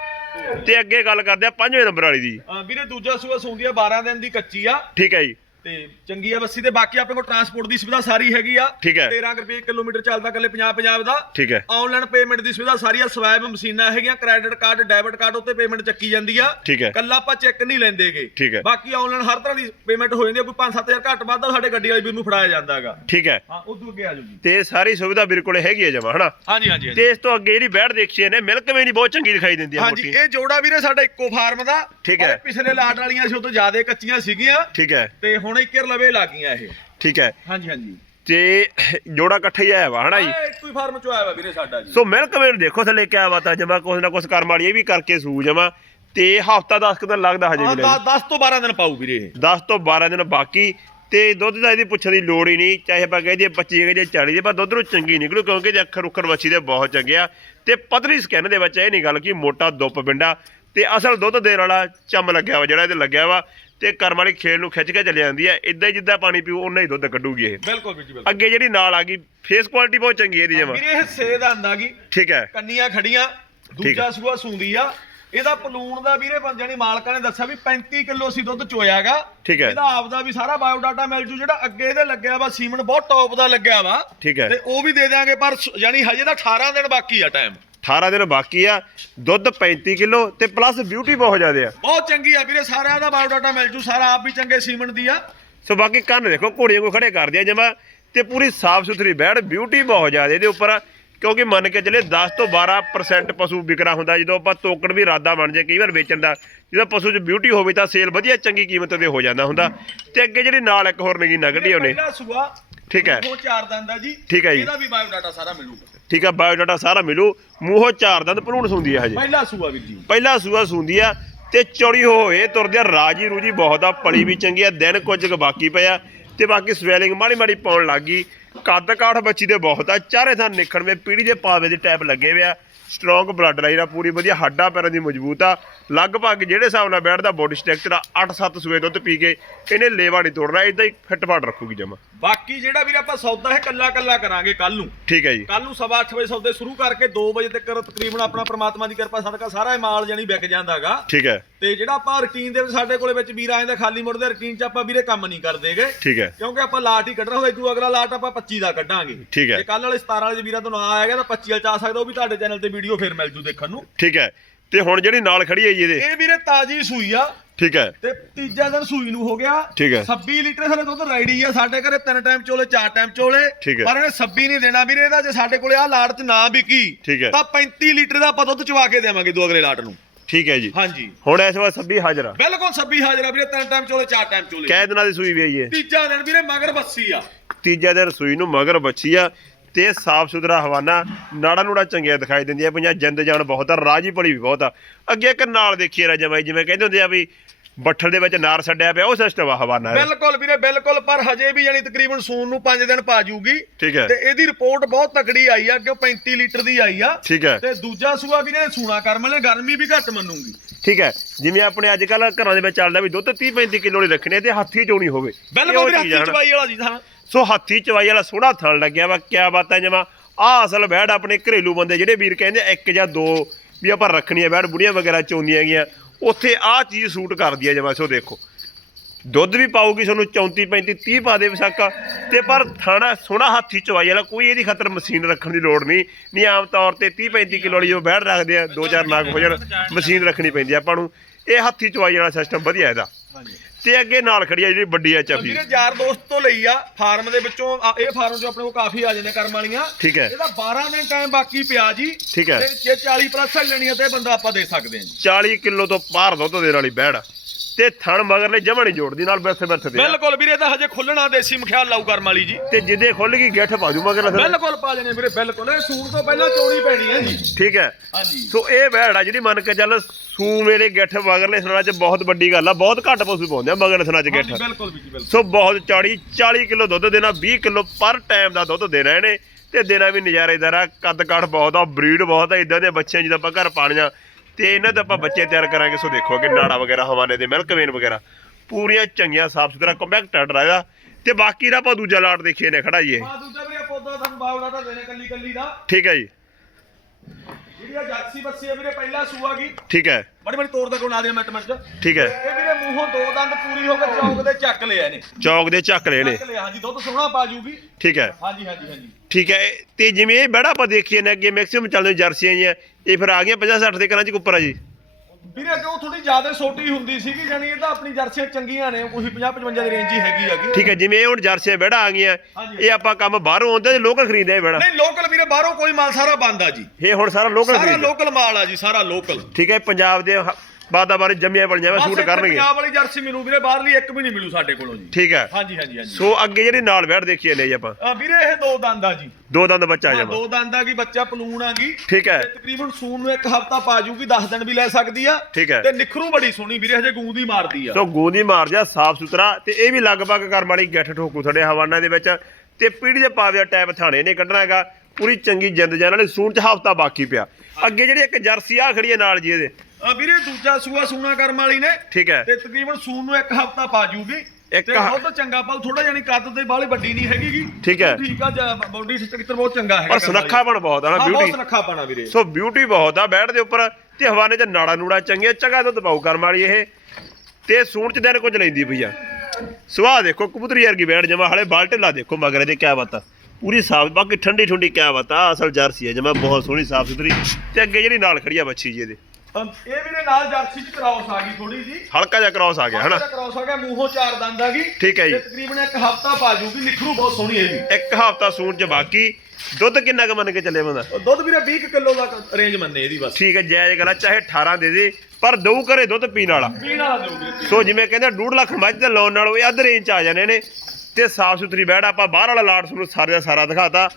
ਤੇ ਅੱਗੇ ਗੱਲ ਕਰਦੇ ਆ ਪੰਜਵੇਂ ਨੰਬਰ ਵਾਲੀ ਦੀ। ਅ, ਵੀਰੇ ਦੂਜਾ ਸੂਆ ਸੂੰਦੀ ਆ 12 ਦਿਨ ਦੀ ਕੱਚੀ ਆ। ਠੀਕ ਹੈ ਜੀ। ਤੇ ਚੰਗੀ ਆ ਬੱਸੀ ਤੇ ਬਾਕੀ ਆਪਣੇ ਕੋਲ ਟਰਾਂਸਪੋਰਟ ਦੀ ਸੁਵਿਧਾ ਸਾਰੀ ਹੈਗੀ ਆ। ਠੀਕ ਹੈ। 13 ਰੁਪਏ ਕਿਲੋਮੀਟਰ ਚੱਲਦਾ ਕੱਲੇ 50 50 ਦਾ। ਠੀਕ ਹੈ। ਆਨਲਾਈਨ ਪੇਮੈਂਟ ਦੀ ਸੁਵਿਧਾ ਸਾਰੀ ਆ ਸਵੈਬ ਮਸ਼ੀਨਾਂ ਹੈਗੀਆਂ ਕ੍ਰੈਡਿਟ ਕਾਰਡ ਡੈਬਿਟ ਕਾਰਡ ਉੱਤੇ ਪੇਮੈਂਟ ਚੱਕੀ ਜਾਂਦੀ ਆ। ਠੀਕ ਹੈ। ਕੱਲਾ ਆਪਾਂ ਚੈੱਕ ਨਹੀਂ ਲੈਂਦੇਗੇ। ਠੀਕ ਹੈ। ਬਾਕੀ ਆਨਲਾਈਨ ਹਰ ਤਰ੍ਹਾਂ ਦੀ ਪੇਮੈਂਟ ਹੋ ਜਾਂਦੀ ਆ ਕੋਈ 5-7000 ਘੱਟ ਵੱਧ ਆ, ਸਾਡੇ ਗੱਡੀ ਵਾਲੇ ਵੀਰ ਨੂੰ ਫੜਾਇਆ ਜਾਂਦਾਗਾ। ਠੀਕ ਹੈ। ਹਾਂ ਉਦੋਂ ਅੱਗੇ ਆ ਜਾਓ ਜੀ। ਤੇ ਸਾਰੀ ਸੁਵਿਧਾ ਵੀਰ ਕੋਲੇ ਹੈਗੀ ਹੈ ਜਮਾ ਹਨਾ? ਹਾਂਜੀ ਹਾਂਜੀ ਤੇ ਇਸ ਤੋਂ ਅੱਗੇ ਜਿਹੜੀ ਬੈੜ ਦੇਖੀ ਨੇ ਮਿਲਕ ਵੇ ਬਹੁਤ ਚੰਗੀ ਦਿਖਾਈ ਦਿੰਦੀ ਆ ਹਾਂਜੀ ਮੋਟੀ। ਇਹ ਜੋੜਾ ਵੀਰੇ ਸਾਡਾ ਇੱਕੋ ਫਾਰਮ ਦਾ। ਠੀਕ ਹੈ। ਪਿਛਲੇ ਲਾਟ ਵਾਲੀਆਂ ਸੀ ਉਹ ਤੋਂ ਜ਼ਿਆਦਾ ਕੱਚੀਆਂ ਸੀਗੀਆਂ। ਠੀਕ ਹੈ। ਤੇ ਹੁਣ ਇੱਕਰ ਲਵੇ ਲੱਗ ਗਈਆਂ ਇਹ। ਠੀਕ ਹੈ। ਹਾਂਜੀ ਹਾਂਜੀ। ਤੇ ਜੋੜਾ ਇਕੱਠਾ ਹੀ ਆਇਆ ਵਾ ਹਨਾ ਜੀ? ਆਹ ਇੱਕੋ ਹੀ ਫਾਰਮ ਚੋਂ ਆਇਆ ਵਾ ਵੀਰੇ ਸਾਡਾ ਜੀ। ਸੋ ਮਿਲਕ ਵੇਟ ਦੇਖੋ ਥੱਲੇ ਕਿਆ ਆ ਜਮਾ ਕੁਛ ਨਾ ਕੁਛ ਕਰਮ ਵਾਲੀ ਇਹ ਵੀ ਕਰਕੇ ਸੂ ਜਮਾ। ਤੇ ਹਫਤਾ 10 ਕੁ ਦਿਨ ਲੱਗਦਾ ਹਜੇ ਵੀ ਲੈ 10 ਤੋਂ 12 ਦਿਨ ਪਾਊ ਵੀਰੇ ਇਹ। 10 ਤੋਂ 12 ਦਿਨ ਬਾਕੀ। ਤੇ ਦੁੱਧ ਦਾ ਇਹਦੀ ਪੁੱਛਣ ਦੀ ਲੋੜ ਹੀ ਨਹੀਂ ਚਾਹੇ ਆਪਾਂ ਕਹਦੇ 25 ਕਹਦੇ 40 ਦੇ ਪਰ ਦੁੱਧ ਨੂੰ ਚੰਗੀ ਨਿਕਲੂ ਕਿਉਂਕਿ ਜੇ ਅੱਖਰ ਉੱਖਰ ਵੱਛੀ ਦੇ ਬਹੁਤ ਚੰਗੇ ਆ। ਤੇ ਪਤਲੀ ਸਕਿਨ ਦੇ ਵਿੱਚ ਇਹ ਨਹੀਂ ਗੱਲ ਕਿ ਮੋਟਾ ਦੁੱਪ ਪਿੰਡਾ ਤੇ ਅਸਲ ਦੁੱਧ ਦੇਣ ਵਾਲਾ ਚੰਮ ਲੱਗਿਆ ਵਾ ਜਿਹੜਾ ਇਹਦੇ ਲੱਗਿਆ ਵਾ। ਤੇ ਕਰਮ ਵਾਲੀ ਖੇਲ ਨੂੰ ਖਿੱਚ ਕੇ ਚੱਲੀ ਜਾਂਦੀ ਹੈ। ਇਦਾਂ ਹੀ ਜਿੱਦਾਂ ਪਾਣੀ ਪੀਊ ਉਹਨਾਂ ਹੀ ਦੁੱਧ ਕੱਢੂਗੀ ਇਹ। ਬਿਲਕੁਲ ਵੀਰ ਜੀ ਬਿਲਕੁਲ। ਅੱਗੇ ਜਿਹੜੀ ਨਾਲ ਆ ਗਈ ਫੇਸ ਕੁਆਲਿਟੀ ਬਹੁਤ ਚੰਗੀ ਹੈ ਇਹਦੀ ਜਮਾ। ਵੀਰੇ ਇਹ ਸੇ ਦਾ ਆਂਦਾ ਗੀ ਠੀਕ ਹੈ। ਕੰਨੀਆਂ ਖੜੀਆਂ ਦੂਜਾ ਸੂਆ ਸੂੰਦੀ ਆ। ਇਹਦਾ ਪਲੂਣ ਦਾ ਵੀਰੇ ਜਾਨੀ ਮਾਲਕਾਂ ਨੇ ਦੱਸਿਆ ਵੀ 35 ਕਿਲੋ ਅਸੀਂ ਦੁੱਧ ਚੋਇਆਗਾ। ਠੀਕ ਹੈ। ਇਹਦਾ ਆਪਦਾ ਵੀ ਸਾਰਾ ਬਾਇਓ ਡਾਟਾ ਮਿਲ ਜੂ ਜਿਹੜਾ ਅੱਗੇ ਇਹਦੇ ਲੱਗਿਆ ਵਾ ਸੀਮਨ ਬਹੁਤ ਟੌਪ ਦਾ ਲੱਗਿਆ ਵਾ। ਠੀਕ ਹੈ। ਤੇ ਉਹ ਵੀ ਦੇ ਦਿਆਂਗੇ ਪਰ ਸ- ਜਾਨੀ ਹਜੇ ਤਾਂ 18 ਦਿਨ ਬਾਕੀ ਆ ਟਾਈਮ 18 ਦਿਨ ਬਾਕੀ ਆ ਦੁੱਧ 35 ਕਿਲੋ ਤੇ ਪਲੱਸ ਬਿਊਟੀ ਬਹੁਤ ਜ਼ਿਆਦਾ ਆ। ਬਹੁਤ ਚੰਗੀ ਆ ਵੀਰੇ ਸਾਰਿਆਂ ਦਾ ਬਾਇਓ ਡਾਟਾ ਮਿਲ ਜੂ ਸਾਰਾ ਆਪ ਵੀ ਚੰਗੇ ਸੀਮਨ ਦੀ ਆ। ਸੋ ਬਾਕੀ ਕੰਨ ਦੇਖੋ ਘੋੜੀਆਂ ਕੋ ਖੜੇ ਕਰਦੇ ਆ ਜਮਾ ਤੇ ਪੂਰੀ ਸਾਫ਼ ਸੁਥਰੀ ਬੈੜ ਬਿਊਟੀ ਬਹੁਤ ਜ਼ਿਆਦਾ ਇਹਦੇ ਉੱਪਰ ਕਿਉਂਕਿ ਮੰਨ ਕੇ ਚੱਲੇ 10 ਤੋਂ 12% ਪਸ਼ੂ ਵਿਕਰਾ ਹੁੰਦਾ ਜਦੋਂ ਆਪਾਂ ਤੋਕੜ ਵੀ ਇਰਾਦਾ ਬਣ ਜਾਏ ਕਈ ਵਾਰ ਵੇਚਣ ਦਾ ਜਦੋਂ ਪਸ਼ੂ 'ਚ ਬਿਊਟੀ ਹੋਵੇ ਤਾਂ ਸੇਲ ਵਧੀਆ ਚੰਗੀ ਕੀਮਤ ਤੇ ਹੋ ਜਾਂਦਾ ਹੁੰਦਾ। ਤੇ ਅੱਗੇ ਜਿਹੜੀ ਨਾਲ ਇੱਕ ਹੋਰ ਨਗੀ ਨਗੜੀ ਉਹਨੇ। ਪਹਿਲਾ ਸੂਆ ਠੀਕ ਹੈ। ਉਹ ਚਾਰ ਦੰਦ ਆ ਜੀ ਠੀਕ ਹੈ ਜੀ। ਇਹਦਾ ਵੀ ਬਾਇਓ ਡਾਟਾ ਸਾਰਾ ਮਿਲੂਗਾ। ਠੀਕ ਆ ਬਾਇਓਡਾਟਾ ਸਾਰਾ ਮਿਲੂ। ਮੂੰਹੋਂ ਚਾਰ ਦੰਦ ਭਰੂਣ ਸੁੰਦੀ ਆ ਹਜੇ ਪਹਿਲਾ ਸੂਆ ਵੀਰ ਜੀ। ਪਹਿਲਾ ਸੂਆ ਸੁੰਦੀ ਆ ਤੇ ਚੌੜੀ ਹੋਏ ਤੁਰਦੇ ਆ ਰਾਜੀ ਰੂਜੀ ਬਹੁਤ ਆ ਪਲੀ ਵੀ ਚੰਗੀ ਆ ਦਿਨ ਕੁਝ ਕੁ ਬਾਕੀ ਪਿਆ। ਤੇ ਬਾਕੀ ਸਵੈਲਿੰਗ ਮਾੜੀ ਮਾੜੀ ਪਾਉਣ ਲੱਗੀ ਕੱਦ ਕਾਠ ਬੱਚੀ ਦੇ ਬਹੁਤ ਆ ਚਾਰੇ ਥਾਂ ਨਿਖੜਵੇਂ ਪੀੜੀ ਦੇ ਪਾਵੇ ਦੇ ਟੈਪ ਲੱਗੇ ਹੋਏ ਆ। ਸਟਰੋਂਗ ਬਲੱਡ ਲਾਈਨ ਆ ਪੂਰੀ ਵਧੀਆ ਹੱਡਾਂ ਪੈਰਾਂ ਦੀ ਮਜ਼ਬੂਤ ਆ। ਲਗਭਗ ਜਿਹੜੇ ਹਿਸਾਬ ਨਾਲ ਬੈਠਦਾ ਬੋਡੀ ਸਟਰਕਚਰ ਆ 8-7 ਸੂਏ ਦੁੱਧ ਪੀ ਕੇ ਇਹਨੇ ਲੇਵਾ ਨਹੀਂ ਤੋੜਨਾ ਇਦਾਂ ਹੀ ਫਿੱਟ ਫਾਟ ਰੱਖੂਗੀ ਜਮਾ। ਬਾਕੀ ਜਿਹੜਾ ਵੀਰ ਆਪਾਂ ਸੌਦਾ ਹੈ ਕੱਲਾ ਕੱਲਾ ਕਰਾਂਗੇ ਕੱਲ ਨੂੰ। ਠੀਕ ਹੈ ਜੀ। ਕੱਲ ਨੂੰ ਸਵਾ ਅੱਠ ਵਜੇ ਸੌਦੇ ਸ਼ੁਰੂ ਕਰਕੇ 2 ਵਜੇ ਤੱਕ ਤਕਰੀਬਨ ਆਪਣਾ ਪ੍ਰਮਾਤਮਾ ਦੀ ਕਿਰਪਾ ਸਦਕਾ ਸਾਰਾ ਇਹ ਮਾਲ ਜਾਨੀ ਵਿਕ ਜਾਂਦਾਗਾ। ਠੀਕ ਹੈ। ਤੇ ਜਿਹੜਾ ਆਪਾਂ ਰੁਟੀਨ ਦੇ ਵਿੱਚ ਸਾਡੇ ਕੋਲੇ ਵਿੱਚ ਵੀਰ ਆਏ ਦਾ ਖਾਲੀ ਮੁੜਦੇ ਰੁਟੀਨ 'ਚ ਆਪਾਂ ਵੀਰੇ ਕੰਮ ਨਹੀਂ ਕਰਦੇਗੇ। ਠੀਕ ਹੈ। ਕਿਉਂਕਿ ਆਪਾਂ ਲਾਟ ਹੀ ਕੱਢਣਾ ਹੋਵੇ ਇਦੋਂ ਅਗਲਾ ਲਾਟ ਆਪਾਂ 25 ਦਾ ਕੱਢਾਂਗੇ। ਠੀਕ ਹੈ। ਜੇ ਕੱਲ ਵਾਲੇ 17 ਵਾਲੇ ਵੀਰਾਂ ਤੋਂ ਨਾ ਆਏਗਾ ਤਾਂ 25 ਵਾਲੇ 'ਚ ਆ ਸਕਦਾ ਉਹ ਵੀ ਤੁਹਾਡੇ ਚੈਨਲ ਤੇ ਵੀਡੀਓ ਫੇਰ ਮਿਲ ਜੂ ਦੇਖਣ ਨੂੰ। ਠੀਕ ਹੈ। ਤੇ ਹੁਣ ਜਿਹੜੀ ਨਾਲ ਖੜੀ ਹੈ ਜੀ ਇਹਦੇ? ਇਹ ਵੀਰੇ ਤਾਜੀ ਸੂਈ ਆ। ਠੀਕ ਹੈ। ਤੇ ਤੀਜਾ ਦਿਨ ਸੂਈ ਨੂੰ ਹੋ ਗਿਆ। ਠੀਕ ਹੈ। 26 ਲੀਟਰ ਸਾਡੇ ਦੁੱਧ ਰੈਡੀ ਆ ਸਾਡੇ ਘਰੇ ਤਿੰਨ ਟਾਈਮ ਚੋਲੇ ਚਾਰ ਟਾਈਮ ਚੋਲੇ। ਠੀਕ ਹੈ। ਪਰ ਇਹਨੇ 26 ਨਹੀਂ ਦੇਣਾ ਵੀਰੇ ਇਹਦਾ ਜੇ ਸਾਡੇ ਕੋਲੇ ਆ ਲਾਟ 'ਚ ਨਾ ਵਿਕੀ। ਤਾਂ 35 ਲੀਟਰ ਦਾ ਆਪਾਂ ਦੁੱਧ ਚਵਾ ਕੇ ਦੇਵਾਂਗੇ ਦੋ ਅਗਲੇ ਲਾਟ ਨੂੰ। ਠੀਕ ਹੈ ਜੀ। ਹਾਂਜੀ। ਹੁਣ ਇਸ ਵਾਰ 26 ਹਾਜ਼ਰ ਆ। ਬਿਲਕੁਲ 26 ਹਾਜ਼ਰ ਆ ਵੀਰੇ ਤਿੰਨ ਟਾਈਮ ਚੋਲੇ ਚਾਰ ਟਾਈਮ ਚੋਲੇ। ਕੈ ਦਿਨਾਂ ਦੀ ਸੂਈ ਵੀ ਆਈ ਹੈ ਤੀਜਾ ਦਿਨ ਵੀਰੇ ਮਗਰ ਬੱਸੀ ਆ। ਤੀਜਾ ਦਿਨ ਰਸੋਈ ਨੂੰ ਮਗਰ ਬੱਚੀ ਆ। ਤੇ ਸਾਫ਼ ਸੁਥਰਾ ਹਵਾਨਾ ਨਾੜਾ ਨੂੜਾ ਚੰਗੀਆਂ ਦਿਖਾਈ ਦਿੰਦੀਆਂ ਪਈਆਂ ਜਿੰਦ ਜਾਨ ਬਹੁਤ ਆ ਰਾਜੀ ਭਲੀ ਵੀ ਬਹੁਤ ਆ। ਅੱਗੇ ਇੱਕ ਨਾਲ ਦੇਖੀਏ ਰਾਜਾ ਬਾਈ ਜਿਵੇਂ ਕਹਿੰਦੇ ਹੁੰਦੇ ਆ ਵੀ ਬੱਠਲ ਦੇ ਵਿੱਚ ਨਾਰ ਛੱਡਿਆ ਪਿਆ ਉਹ ਸਿਸਟਮ ਆ ਹਵਾਨਾ। ਬਿਲਕੁਲ ਵੀਰੇ ਬਿਲਕੁਲ ਪਰ ਹਜੇ ਵੀ ਯਾਨੀ ਤਕਰੀਬਨ ਸੂਨ ਨੂੰ 5 ਦਿਨ ਪਾ ਜੂਗੀ। ਠੀਕ ਹੈ। ਤੇ ਇਹਦੀ ਰਿਪੋਰਟ ਬਹੁਤ ਤਕੜੀ ਆਈ ਆ ਕਿ ਉਹ 35 ਲੀਟਰ ਦੀ ਆਈ ਆ। ਠੀਕ ਹੈ। ਤੇ ਦੂਜਾ ਸੂਆ ਵੀਰੇ ਸੂਣਾ ਕਰਮ ਨੇ ਗਰਮੀ ਵੀ ਘੱਟ ਮੰਨੂਗੀ। ਠੀਕ ਹੈ। ਜਿਵੇਂ ਆਪਣੇ ਅੱਜ ਕੱਲ ਘਰਾਂ ਦੇ ਵਿੱਚ ਚੱਲਦਾ ਵੀ ਦੁੱਧ 30 35 ਕਿਲੋ ਨਹੀਂ ਰੱਖਣੇ ਤੇ ਹੱਥੀ ਚੋਣੀ ਹੋਵੇ। ਇਹ ਉਹ ਬਿਲਕੁਲ ਵੀਰੇ ਚੀਜ਼ ਆ ਹੱਥੀ ਹਨਾ। ਚਵਾਈ ਵਾਲਾ ਜੀ ਹਾਂ ਸੋ ਹਾਥੀ ਚਵਾਈ ਵਾਲਾ ਸੋਹਣਾ ਥਣ ਲੱਗਿਆ ਵਾ, ਕਿਆ ਬਾਤ ਹੈ ਜਮਾ। ਆ ਅਸਲ ਬੈੜ ਆਪਣੇ ਘਰੇਲੂ ਬੰਦੇ ਜਿਹੜੇ ਵੀਰ ਕਹਿੰਦੇ ਆ, ਇੱਕ ਜਾਂ ਦੋ ਵੀ ਆਪਾਂ ਰੱਖਣੀ ਹੈ ਬੈੜ ਬੁੜੀਆਂ ਵਗੈਰਾ ਚੋਂਦੀਆਂ ਹੈਗੀਆਂ। ਉੱਥੇ ਆ ਚੀਜ਼ ਸੂਟ ਕਰਦੀ ਹੈ ਜਮਾ, ਸੋ ਦੇਖੋ। ਦੁੱਧ ਵੀ ਪਾਊਗੀ ਤੁਹਾਨੂੰ 34 35 30 ਪਾ ਦੇ ਵਿਸਾਕਾ ਤੇ ਪਰ ਥਾਣਾ ਸੋਹਣਾ ਹਾਥੀ ਚਵਾਈ ਵਾਲਾ, ਕੋਈ ਇਹਦੀ ਖਤਰ ਮਸ਼ੀਨ ਰੱਖਣ ਦੀ ਲੋੜ ਨਹੀਂ। ਨਹੀਂ, ਆਮ ਤੌਰ ਤੇ 30 35 ਕਿਲੋ ਵਾਲੀ ਜੋ ਬੈੜ ਰੱਖਦੇ ਆ, ਦੋ ਚਾਰ ਨਾਗ ਹੋ ਜਾਣ ਮਸ਼ੀਨ ਰੱਖਣੀ ਪੈਂਦੀ ਆ ਆਪਾਂ ਨੂੰ। ਇਹ ਹਾਥੀ ਚਵਾਈ ਵਾਲਾ ਸਿਸਟਮ ਵਧੀਆ ਇਹਦਾ। ਤੇ ਅੱਗੇ ਨਾਲ ਖੜੀ ਆ ਜਿਹੜੀ ਵੱਡੀ ਆ ਚੱਫੀ ਵੀਰੇ ਯਾਰ ਦੋਸਤ ਤੋਂ ਲਈ ਆ ਫਾਰਮ ਦੇ ਵਿੱਚੋਂ ਆ- ਇਹ ਫਾਰਮ ਚੋਂ ਆਪਣੇ ਕੋਲ ਕਾਫੀ ਆ ਜਾਂਦੇ ਕਰਮ ਵਾਲੀਆਂ। ਠੀਕ ਹੈ। ਇਹਦਾ 12 ਦਿਨ ਟਾਈਮ ਬਾਕੀ ਪਿਆ ਜੀ। ਠੀਕ ਹੈ। ਤੇ ਜੇ 40 ਪਲੱਸ ਲੈਣੀ ਆ ਤੇ ਇਹ ਬੰਦਾ ਆਪਾਂ ਦੇ ਸਕਦੇ ਹਾਂ ਜੀ। 40 ਕਿਲੋ ਤੋਂ ਪਾਰ ਦੁੱਧ ਦੇਣ ਵਾਲੀ ਬੈੜ। ਤੇ ਥਣ ਮਗਰਲੇ ਜਮਾ ਨਹੀਂ ਜੋੜਦੀ ਨਾਲ ਬੈਠੇ ਬੈਠੇ ਤੇ ਆ। ਬਿਲਕੁਲ ਵੀਰੇ ਤਾਂ ਹਜੇ ਖੁੱਲਣਾ ਦੇਸੀ ਮਖਿਆਲ ਲਾਊ ਕਰਮ ਵਾਲੀ ਜੀ। ਤੇ ਜਿੱਦੇ ਖੁੱਲ ਗਈ ਗਿੱਠ ਪਾਜੂ ਮਗਰਲੇ ਫਿਰ ਬਿਲਕੁਲ ਪਾ ਜਣੇ ਵੀਰੇ ਬਿਲਕੁਲ। ਇਹ ਸੂਟ ਤੋਂ ਪਹਿਲਾਂ ਚੋਣੀ ਪੈਣੀ ਹੈ ਜੀ। ਠੀਕ ਹੈ। ਹਾਂਜੀ। ਸੋ ਇਹ ਆ ਜਿਹੜੀ ਮੰਨ ਕੇ ਚੱਲ ਸੂ ਮੇਰੇ ਗਿੱਠ ਮਗਰਲੇ ਸਣਾ ਚ ਬਹੁਤ ਵੱਡੀ ਗੱਲ ਆ। ਬਹੁਤ ਘੱਟ ਪਸ਼ੂ ਪਾਉਂਦੇ ਆ ਮਗਰਲੇ ਸਣਾ ਚ ਗਿੱਠ। ਹਾਂਜੀ ਬਿਲਕੁਲ ਵੀ ਜੀ ਬਿਲਕੁਲ। ਸੋ ਬਹੁਤ 40 40 ਕਿਲੋ ਦੁੱਧ ਦੇਣਾ 20 ਕਿਲੋ ਪਰ ਟਾਈਮ ਦਾ ਦੁੱਧ ਦੇਣਾ ਇਹਨੇ। ਤੇ ਦੇਣਾ ਵੀ ਨਜ਼ਾਰੇਦਾਰ ਆ ਕੱਦ ਕੱਠ ਬਹੁਤ ਆ ਬਰੀਡ ਬਹੁਤ ਆ ਇਦਾਂ ਦੇ ਬੱਚੇ ਜਦੋਂ ਆਪਾਂ ਘਰ ਪਾਣੀਆਂ ਤੇ ਇਹਨਾਂ ਦੇ ਆਪਾਂ ਬੱਚੇ ਤਿਆਰ ਕਰਾਂਗੇ ਸੋ ਦੇਖੋ ਕਿ ਨਾੜਾ ਵਗੈਰਾ ਹਵਾਨੇ ਦੇ ਮਿਲਕ ਵੇਨ ਵਗੈਰਾ। ਪੂਰੀਆਂ ਚੰਗੀਆਂ ਸਾਫ਼ ਸੁਥਰਾ ਕੰਪੈਕਟ ਆਰਡਰ ਆਇਆ ਤੇ ਬਾਕੀ ਦਾ ਆਪਾਂ ਦੂਜਾ ਲਾਟ ਦੇਖੀਏ ਨੇ ਖੜਾ ਜੀ ਇਹ ਆ ਦੂਜਾ ਵੀਰੇ ਪੌਦਾ ਤੁਹਾਨੂੰ ਬਾਵੜਾ ਤਾਂ ਦੇਣੇ ਕੱਲੀ ਕੱਲੀ ਦਾ। ਠੀਕ ਹੈ ਜੀ। ਆ ਜਾਕਸੀ ਬੱਸੀ ਆ ਵੀਰੇ ਪਹਿਲਾ ਸੂਆ ਗਈ। ਠੀਕ ਹੈ। ਬੜੀ ਬੜੀ ਤੋੜ ਦਾ ਕੋਣ ਆ ਦੇ ਮਿੰਟ ਮਿੰਟ ਚ। ਠੀਕ ਹੈ। ਇਹ ਵੀਰੇ ਮੂੰਹੋਂ ਦੋ ਦੰਦ ਪੂਰੀ ਹੋ ਕੇ ਚੌਕ ਦੇ ਚੱਕ ਲਿਆ ਨੇ ਚੌਕ ਦੇ ਚੱਕ ਲਏ ਨੇ। ਚੱਕ ਲਿਆ ਹਾਂਜੀ ਦੁੱਧ ਸੋਹਣਾ ਪਾ ਜੂਗੀ। ਠੀਕ ਹੈ। ਹਾਂਜੀ ਹਾਂਜੀ ਹਾਂਜੀ। ਠੀਕ ਹੈ ਇਹ- ਤੇ ਜਿਵੇਂ ਇਹ ਬੜਾ ਆਪਾਂ ਦੇਖੀਏ ਨੇ ਅੱਗੇ ਮੈਕਸਿਮਮ ਚੱਲਦੇ ਜਰਸੀਆਂ ਜੀ ਇਹ ਫਿਰ ਆ ਗਈਆਂ 50 60 ਦੇ ਘਰਾਂ ਚ ਉੱਪਰ ਆ ਜੀ। ਵੀਰੇ ਉਹ ਥੋੜੀ ਜ਼ਿਆਦਾ ਛੋਟੀ ਹੁੰਦੀ ਸੀਗੀ ਜਾਨੀ ਇਹ ਤਾਂ ਆਪਣੀ ਜਰਸੀਆਂ ਚੰਗੀਆਂ ਨੇ ਕੋਈ 50 55 ਦੀ ਰੇਂਜ ਹੀ ਹੈਗੀ ਹੈਗੀ ਠੀਕ ਹੈ ਜਿਵੇਂ ਇਹ ਹੁਣ ਜਰਸੀਆਂ ਬੈੜਾ ਆ ਗਈਆਂ ਹਾਂਜੀ। ਇਹ ਆਪਾਂ ਕੰਮ ਬਾਹਰੋਂ ਆਉਂਦੇ ਤੇ ਲੋਕਲ ਖਰੀਦਦੇ ਆ ਬੈੜਾ ਨਹੀਂ ਲੋਕਲ ਵੀਰੇ ਬਾਹਰੋਂ ਕੋਈ ਮਾਲ ਸਾਰਾ ਬੰਦ ਆ ਜੀ। ਇਹ ਹੁਣ ਸਾਰਾ ਲੋਕਲ ਸਾਰਾ ਲੋਕਲ ਮਾਲ ਆ ਜੀ ਸਾਰਾ ਲੋਕਲ ਠੀਕ ਹੈ ਪੰਜਾਬ ਦੇ ਬਾਦਾ ਬਾਰੇ ਜੰਮਿਆ ਬਣ ਜਾਵੇ ਸ਼ੂਟ ਕਰਨਗੇ ਪੰਜਾਬ ਵਾਲੀ ਜਰਸੀ ਮਿਲੂ ਵੀਰੇ ਬਾਹਰਲੀ ਇੱਕ ਵੀ ਨਹੀਂ ਮਿਲੂ ਸਾਡੇ ਕੋਲੋਂ ਜੀ। ਠੀਕ ਹੈ। ਹਾਂਜੀ ਹਾਂਜੀ ਹਾਂਜੀ। ਸੋ ਅੱਗੇ ਜਿਹੜੀ ਨਾਲ ਬੈੜ ਦੇਖੀਏ ਨੇ ਜੀ ਆਪਾਂ। ਵੀਰੇ ਇਹ ਦੋ ਦੰਦ ਆ ਜੀ। ਦੋ ਦੰਦ ਬੱਚਾ ਆ ਹਾਂ, ਜਾਵਾ। ਦੋ ਦੰਦ ਆ ਗਈ ਬੱਚਾ ਪਲੂਣ ਆ ਗਈ। ਠੀਕ ਹੈ। ਤੇ ਤਕਰੀਬਨ ਸੂਨ ਨੂੰ ਇੱਕ ਹਫਤਾ ਪਾ ਜੂਗੀ 10 ਦਿਨ ਵੀ ਲੈ ਸਕਦੀ ਆ। ਠੀਕ ਹੈ। ਤੇ ਨਿਖਰੂ ਬੜੀ ਸੋਹਣੀ ਵੀਰੇ ਹਜੇ ਗੂੰਦ ਹੀ ਮਾਰਦੀ ਆ। ਸੋ ਗੂੰਦੀ ਮਾਰ ਜਾ ਸਾਫ਼ ਸੁਥਰਾ। ਤੇ ਇਹ ਵੀ ਲਗਭਗ ਕਰਮ ਵਾਲੀ ਗੱਠ ਠੋਕੂ ਸਾਡੇ ਹਵਾਨਾ ਦੇ ਵਿੱਚ। ਤੇ ਪੀੜੀ ਦੇ ਪਾਵੇ ਟੈਪ ਥਾਣੇ ਨੇ ਕੱਢਣਾ ਹੈਗਾ। ਪੂਰੀ ਚੰਗੀ ਜਿੰਦ ਜਾਨ ਵਾਲੀ ਸੂਣ ਚ ਹਫਤਾ ਬਾਕੀ ਪਿਆ। ਅੱਗੇ ਜਿਹੜੀ ਇੱਕ ਜਰਸੀ ਆ ਖੜੀ ਹੈ ਨਾਲ ਜੀ ਇਹਦੇ। ਆ ਵੀਰੇ ਦੂਜਾ ਸੂਆ ਸੂਣਾ ਕਰਮ ਵਾਲੀ ਨੇ। ਠੀਕ ਹੈ। ਤੇ ਤਕਰੀਬਨ ਸੂਨ ਨੂੰ ਇੱਕ ਹਫਤਾ ਪਾ ਜੂਗੀ। ਇੱਕ ਤੇ ਹ- ਦੁੱਧ ਚੰਗਾ ਪਾਉ ਥੋੜਾ ਜਾਨੀ ਕੱਦ ਤੇ ਬਾਹਲੀ ਵੱਡੀ ਨਹੀਂ ਹੈਗੀਗੀ ਠੀਕ ਹੈ। ਠੀਕ ਆ ਬਾਡੀ ਸਟਰਕਚਰ ਬਹੁਤ ਚੰਗਾ ਹੈਗਾ ਪਰ ਕਰਮ ਵਾਲੀ। ਬਹੁਤ ਆ ਨਾ ਹਾਂ, ਬਹੁਤ ਬਿਊਟੀ ਸੁਨੱਖਾ ਪਾਣਾ ਵੀਰੇ। ਸੋ ਬਿਊਟੀ ਬਹੁਤ ਆ ਬੈਠ ਦੇ ਉੱਪਰ। ਤੇ ਹਵਾਨੇ ਚ ਨਾੜਾ ਨੂੜਾ ਚੰਗੇ ਚੰਗਾ ਦੁੱਧ ਪਾਉ ਕਰਮ ਵਾਲੀ ਇਹ। ਤੇ ਸੂਣ ਚ ਦਿਨ ਕੁਝ ਲੈਂਦੀ ਪਈ ਆ। ਸੁਆਹ ਦੇਖੋ ਕਬੂਤਰੀ ਵਰਗੀ ਬੈਠ ਜਮਾ ਹਲੇ ਬਾਲਟੇਲਾ ਦੇਖੋ ਮਗਰੇ ਦੇ ਕਿਆ ਬਾਤ ਆ। ਪੂਰੀ ਸਾਫ਼ ਬਾਕੀ ਠੰਡੀ ਠੁੰਡੀ ਕਿਆ ਬਾਤ ਆ ਅਸਲ ਜਰਸੀ ਹੈ ਜਮਾ ਬਹੁਤ ਸੋਹਣੀ ਸਾਫ਼ ਸੁਥਰੀ ਤੇ ਅੱਗੇ ਜਿਹੜੀ ਨਾਲ ਖੜੀ ਆ ਬੱਚੀ ਜੀ ਇਹਦੇ। ਇਹ ਵੀਰੇ ਨਾਲ ਜਰਸੀ ਚ ਕਰਾਉਸ ਆ ਗਈ ਥੋੜੀ ਜੀ ਹਲਕਾ ਜਿਹਾ ਕ੍ਰਾਸ ਆ ਗਿਆ ਹਨਾ? ਕਰਾਉਸ ਆ ਗਿਆ ਮੂੰਹੋਂ ਚਾਰ ਦੰਦ ਆ ਗਈ। ਠੀਕ ਹੈ ਜੀ। ਤਕਰੀਬਨ ਇੱਕ ਹਫਤਾ ਪਾ ਜੂਗੀ ਨਿਖਰੂ ਬਹੁਤ ਸੋਹਣੀ ਹੈ ਜੀ। ਇੱਕ ਹਫ਼ਤਾ ਸੂਣ ਚ ਬਾਕੀ। ਦੁੱਧ ਕਿੰਨਾ ਕੁ ਮੰਨ ਕੇ ਚੱਲੇ ਬੰਦਾ? ਉਹ ਦੁੱਧ ਵੀਰੇ 20 ਕਿਲੋ ਦਾ ਰੇਂਜ ਮੰਨੇ ਇਹਦੀ ਬਸ। ਠੀਕ ਹੈ ਜਾਇਜ਼ ਗੱਲ ਚਾਹੇ 18 ਦੇ ਦੇ ਪਰ ਦਊ ਘਰੇ ਦੁੱਧ ਪੀਣ ਵਾਲਾ। ਪੀਣ ਵਾਲਾ ਵੀਰੇ ਸੋ ਜਿਵੇਂ ਕਹਿੰਦੇ 2 ਲੱਖ ਮੱਝ ਤੇ ਲਾਉਣ ਨਾਲ ਇਹ ਅੱਧ ਰੇਂਜ ਚ ਆ ਜਾਣੇ ਨੇ। ਤੇ ਸਾਫ਼ ਸੁਥਰੀ ਬੈੜ ਆਪਾਂ ਬਾਹਰ ਵਾਲਾ ਲਾਟ ਤੁਹਾਨੂੰ ਸਾਰੇ ਦਾ ਸਾਰਾ ਦਿਖਾਤਾ।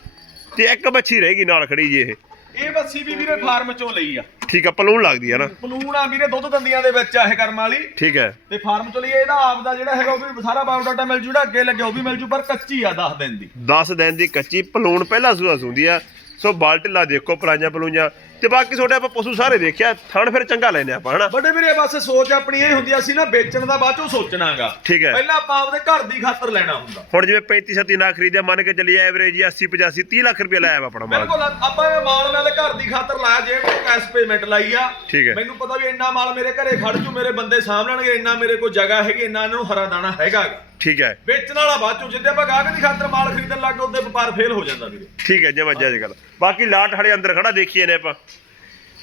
ਤੇ ਇੱਕ ਬੱਚੀ ਰਹੇਗੀ ਨਾਲ ਖੜੀ ਜੀ ਇਹ। ਇਹ ਬੱਸੀ ਵੀ ਵੀਰੇ ਫਾਰਮ ਚੋਂ ਲਈ ਆ। ਠੀਕ ਆ ਪਲੂਣ ਲੱਗਦੀ ਹੈ ਨਾ। ਪਲੂਣ ਆ ਵੀਰੇ ਦੁੱਧ ਦੰਦੀਆਂ ਦੇ ਵਿੱਚ ਆ ਇਹ ਕਰਮ ਵਾਲੀ। ਠੀਕ ਹੈ ਤੇ ਫਾਰਮ ਚੋਂ ਲਈ ਇਹਦਾ ਆਪ ਦਾ ਜਿਹੜਾ ਹੈਗਾ ਉਹ ਵੀ ਸਾਰਾ ਬਾਇਓਡਾਟਾ ਮਿਲ ਜੂ ਜਿਹੜਾ ਅੱਗੇ ਲੱਗਿਆ ਉਹ ਵੀ ਮਿਲ ਜੂ ਪਰ ਕੱਚੀ ਆ 10 ਦਿਨ ਦੀ। 10 ਦਿਨ ਦੀ ਕੱਚੀ ਪਲੂਣ ਪਹਿਲਾਂ ਸੂਆ ਸੁੰਦੀ ਆ। ਸੋ ਬਾਲਟਿਲਾ ਦੇਖੋ ਪਲਾਈਆਂ ਪਲੂਈਆਂ। ਤੇ ਬਾਕੀ ਤੁਹਾਡੇ ਆਪਾਂ ਪਸ਼ੂ ਸਾਰੇ ਦੇਖਿਆ ਥਣ ਫਿਰ ਚੰਗਾ ਲੈਨੇ ਆਪਾਂ ਹਨਾ? ਵੱਡੇ ਵੀਰੇ ਬਸ ਸੋਚ ਆਪਣੀ ਇਹ ਹੁੰਦੀ ਆ, ਅਸੀਂ ਨਾ ਵੇਚਣ ਦਾ ਬਾਅਦ ਚੋਂ ਸੋਚਣਾਗਾ। ਠੀਕ ਹੈ। ਪਹਿਲਾਂ ਆਪਾਂ ਆਪਦੇ ਘਰ ਦੀ ਖਾਤਰ ਲੈਣਾ ਹੁੰਦਾ। ਹੁਣ ਜਿਵੇਂ 35 37 ਨਾ ਖਰੀਦਿਆ ਮੰਨ ਕੇ ਚੱਲੀਏ ਐਵਰੇਜ 80 85 30 ਲੱਖ ਰੁਪਏ ਲਾਇਆ ਆਪਣਾ ਮਾਲ। ਬਿਲਕੁਲ ਆਪਾਂ ਇਹ ਮਾਲ ਮੈਂ ਤੇ ਘਰ ਦੀ ਖਾਤਰ ਲਾਇਆ ਜੇ ਕੈਸ਼ ਪੇਮੈਂਟ ਲਾਈ ਆ। ਮੈਨੂੰ ਪਤਾ ਵੀ ਇੰਨਾ ਮਾਲ ਮੇਰੇ ਘਰੇ ਖੜ ਜੂ ਮੇਰੇ ਬੰਦੇ ਸਾਂਭਣਗੇ ਇੰਨਾ ਮੇਰੇ ਕੋਲ ਜਗ੍ਹਾ ਹੈਗੀ ਇੰਨਾ ਇਹਨਾਂ ਨੂੰ ਹਰਾ ਦਾਣਾ ਹੈਗਾ। ਠੀਕ ਹੈ। ਵੇਚਣ ਵਾਲਾ ਬਾਅਦ ਚੋਂ ਜਿੱਦੇ ਆਪਾਂ ਗਾਹਕ ਦੀ ਖਾਤਰ ਮਾਲ ਖਰੀਦਣ ਲੱਗ ਉਹਦੇ ਵਪਾਰ ਫੇਲ ਹੋ ਜਾਂਦਾ ਵੀਰੇ। ਠੀਕ ਹੈ ਜਮਾ ਜਾਇਜ਼ ਗੱਲ ਬਾਕੀ ਲਾਟ ਹੜੇ ਅੰਦਰ ਖੜਾ ਦੇਖੀਏ ਨੇ ਆਪਾਂ।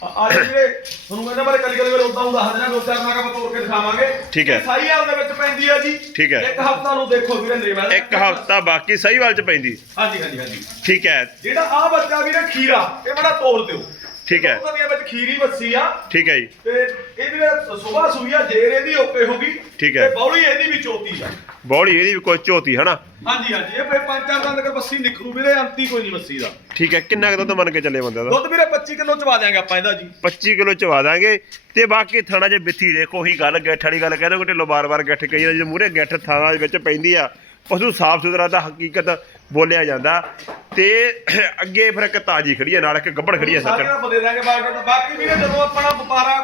ਜਾਓ ਵੀਰੇ ਤੁਹਾਨੂੰ ਇਹਨਾਂ ਬਾਰੇ ਕੱਲੀ ਕੱਲੀ ਵਾਰ ਉਦਾਂ ਦੱਸ ਦੇਣਾ ਦੋ ਚਾਰ ਨਾਗਾ ਤੋੜ ਕੇ ਦਿਖਾਵਾਂਗੇ। ਠੀਕ ਹੈ। ਸਾਈ ਹਾਲ ਦੇ ਵਿੱਚ ਪੈਂਦੀ ਆ ਜੀ। ਠੀਕ ਹੈ। ਇੱਕ ਹਫਤਾ ਨੂੰ ਦੇਖੋ ਵੀਰੇ ਨਰੇਵਾਲ ਇੱਕ ਹਫ਼ਤਾ ਬਾਕੀ ਸਹੀਵਾਲ ਚ ਪੈਂਦੀ। ਹਾਂਜੀ ਹਾਂਜੀ ਹਾਂਜੀ। ਠੀਕ ਹੈ। ਜਿਹੜਾ ਆ ਬੱਚਾ ਵੀਰੇ ਖੀਰਾ ਇਹ ਬੜਾ ਤੋੜ ਦਿਓ। ਠੀਕ ਹੈ। ਉਹਦੀਆਂ ਵਿੱਚ ਖੀਰੀ ਬੱਸੀ ਆ। ਠੀਕ ਹੈ ਜੀ। ਤੇ ਇਹ ਵੀਰੇ ਸਵੇਰ ਸੂਈ ਆ ਜੇਰ ਇਹਦੀ ਓਕੇ ਹੋ ਗਈ। ਠੀਕ ਹੈ। ਤੇ ਬੌਲੀ ਇਹਦੀ ਵੀ ਚੋਤੀ ਆ। ਬੋਲੀ ਇਹਦੀ ਵੀ ਕੋਈ ਝੋਤੀ ਹਨਾ? ਹਾਂਜੀ ਹਾਂਜੀ। ਇਹ ਫਿਰ ਪੰਜ ਚਾਰ ਦੰਦ ਕਰ ਬੱਸੀ ਨਿਕਲੂ ਵੀਰੇ ਅੰਤੀ ਕੋਈ ਨਹੀਂ ਬੱਸੀ ਦਾ ਠੀਕ ਹੈ। ਕਿੰਨਾ ਕੁ ਦੁੱਧ ਮੰਨ ਕੇ ਚੱਲੇ ਬੰਦੇ ਦਾ? ਦੁੱਧ ਵੀਰੇ 25 ਕਿਲੋ ਚਵਾ ਦਿਆਂਗੇ ਆਪਾਂ ਇਹਦਾ ਜੀ। 25 ਕਿਲੋ ਚਵਾ ਦਾਂਗੇ ਤੇ ਬਾਕੀ ਥਾਣਾ ਜੇ ਬਿੱਥੀ ਦੇਖੋ ਉਹੀ ਗੱਲ ਗੱਠ ਵਾਲੀ ਗੱਲ ਕਹਿੰਦੇ ਕਿ ਢਿੱਲੋ ਬਾਰ-ਬਾਰ ਗੱਠ ਕਹੀ ਜਾਂਦੇ ਜੇ ਮੂਰੇ ਗੱਠ ਥਾਣਾ ਦੇ ਵਿੱਚ ਪੈਂਦੀ ਆ ਪਸ਼ੂ ਸਾਫ਼ ਸੁਥਰਾ ਤਾਂ ਹਕੀਕਤ ਬੋਲਿਆ ਜਾਂਦਾ। ਤੇ ਅੱਗੇ ਫਿਰ ਇੱਕ ਤਾਜੀ ਖੜੀ ਆ ਨਾਲ ਇੱਕ ਗੱਬੜ ਖੜੀ ਆ ਸਾਰੇ ਦਾਂਗੇ ਬਾਕੀ ਵੀਰੇ ਜਦੋਂ ਆਪਣਾ ਵਪਾਰਾ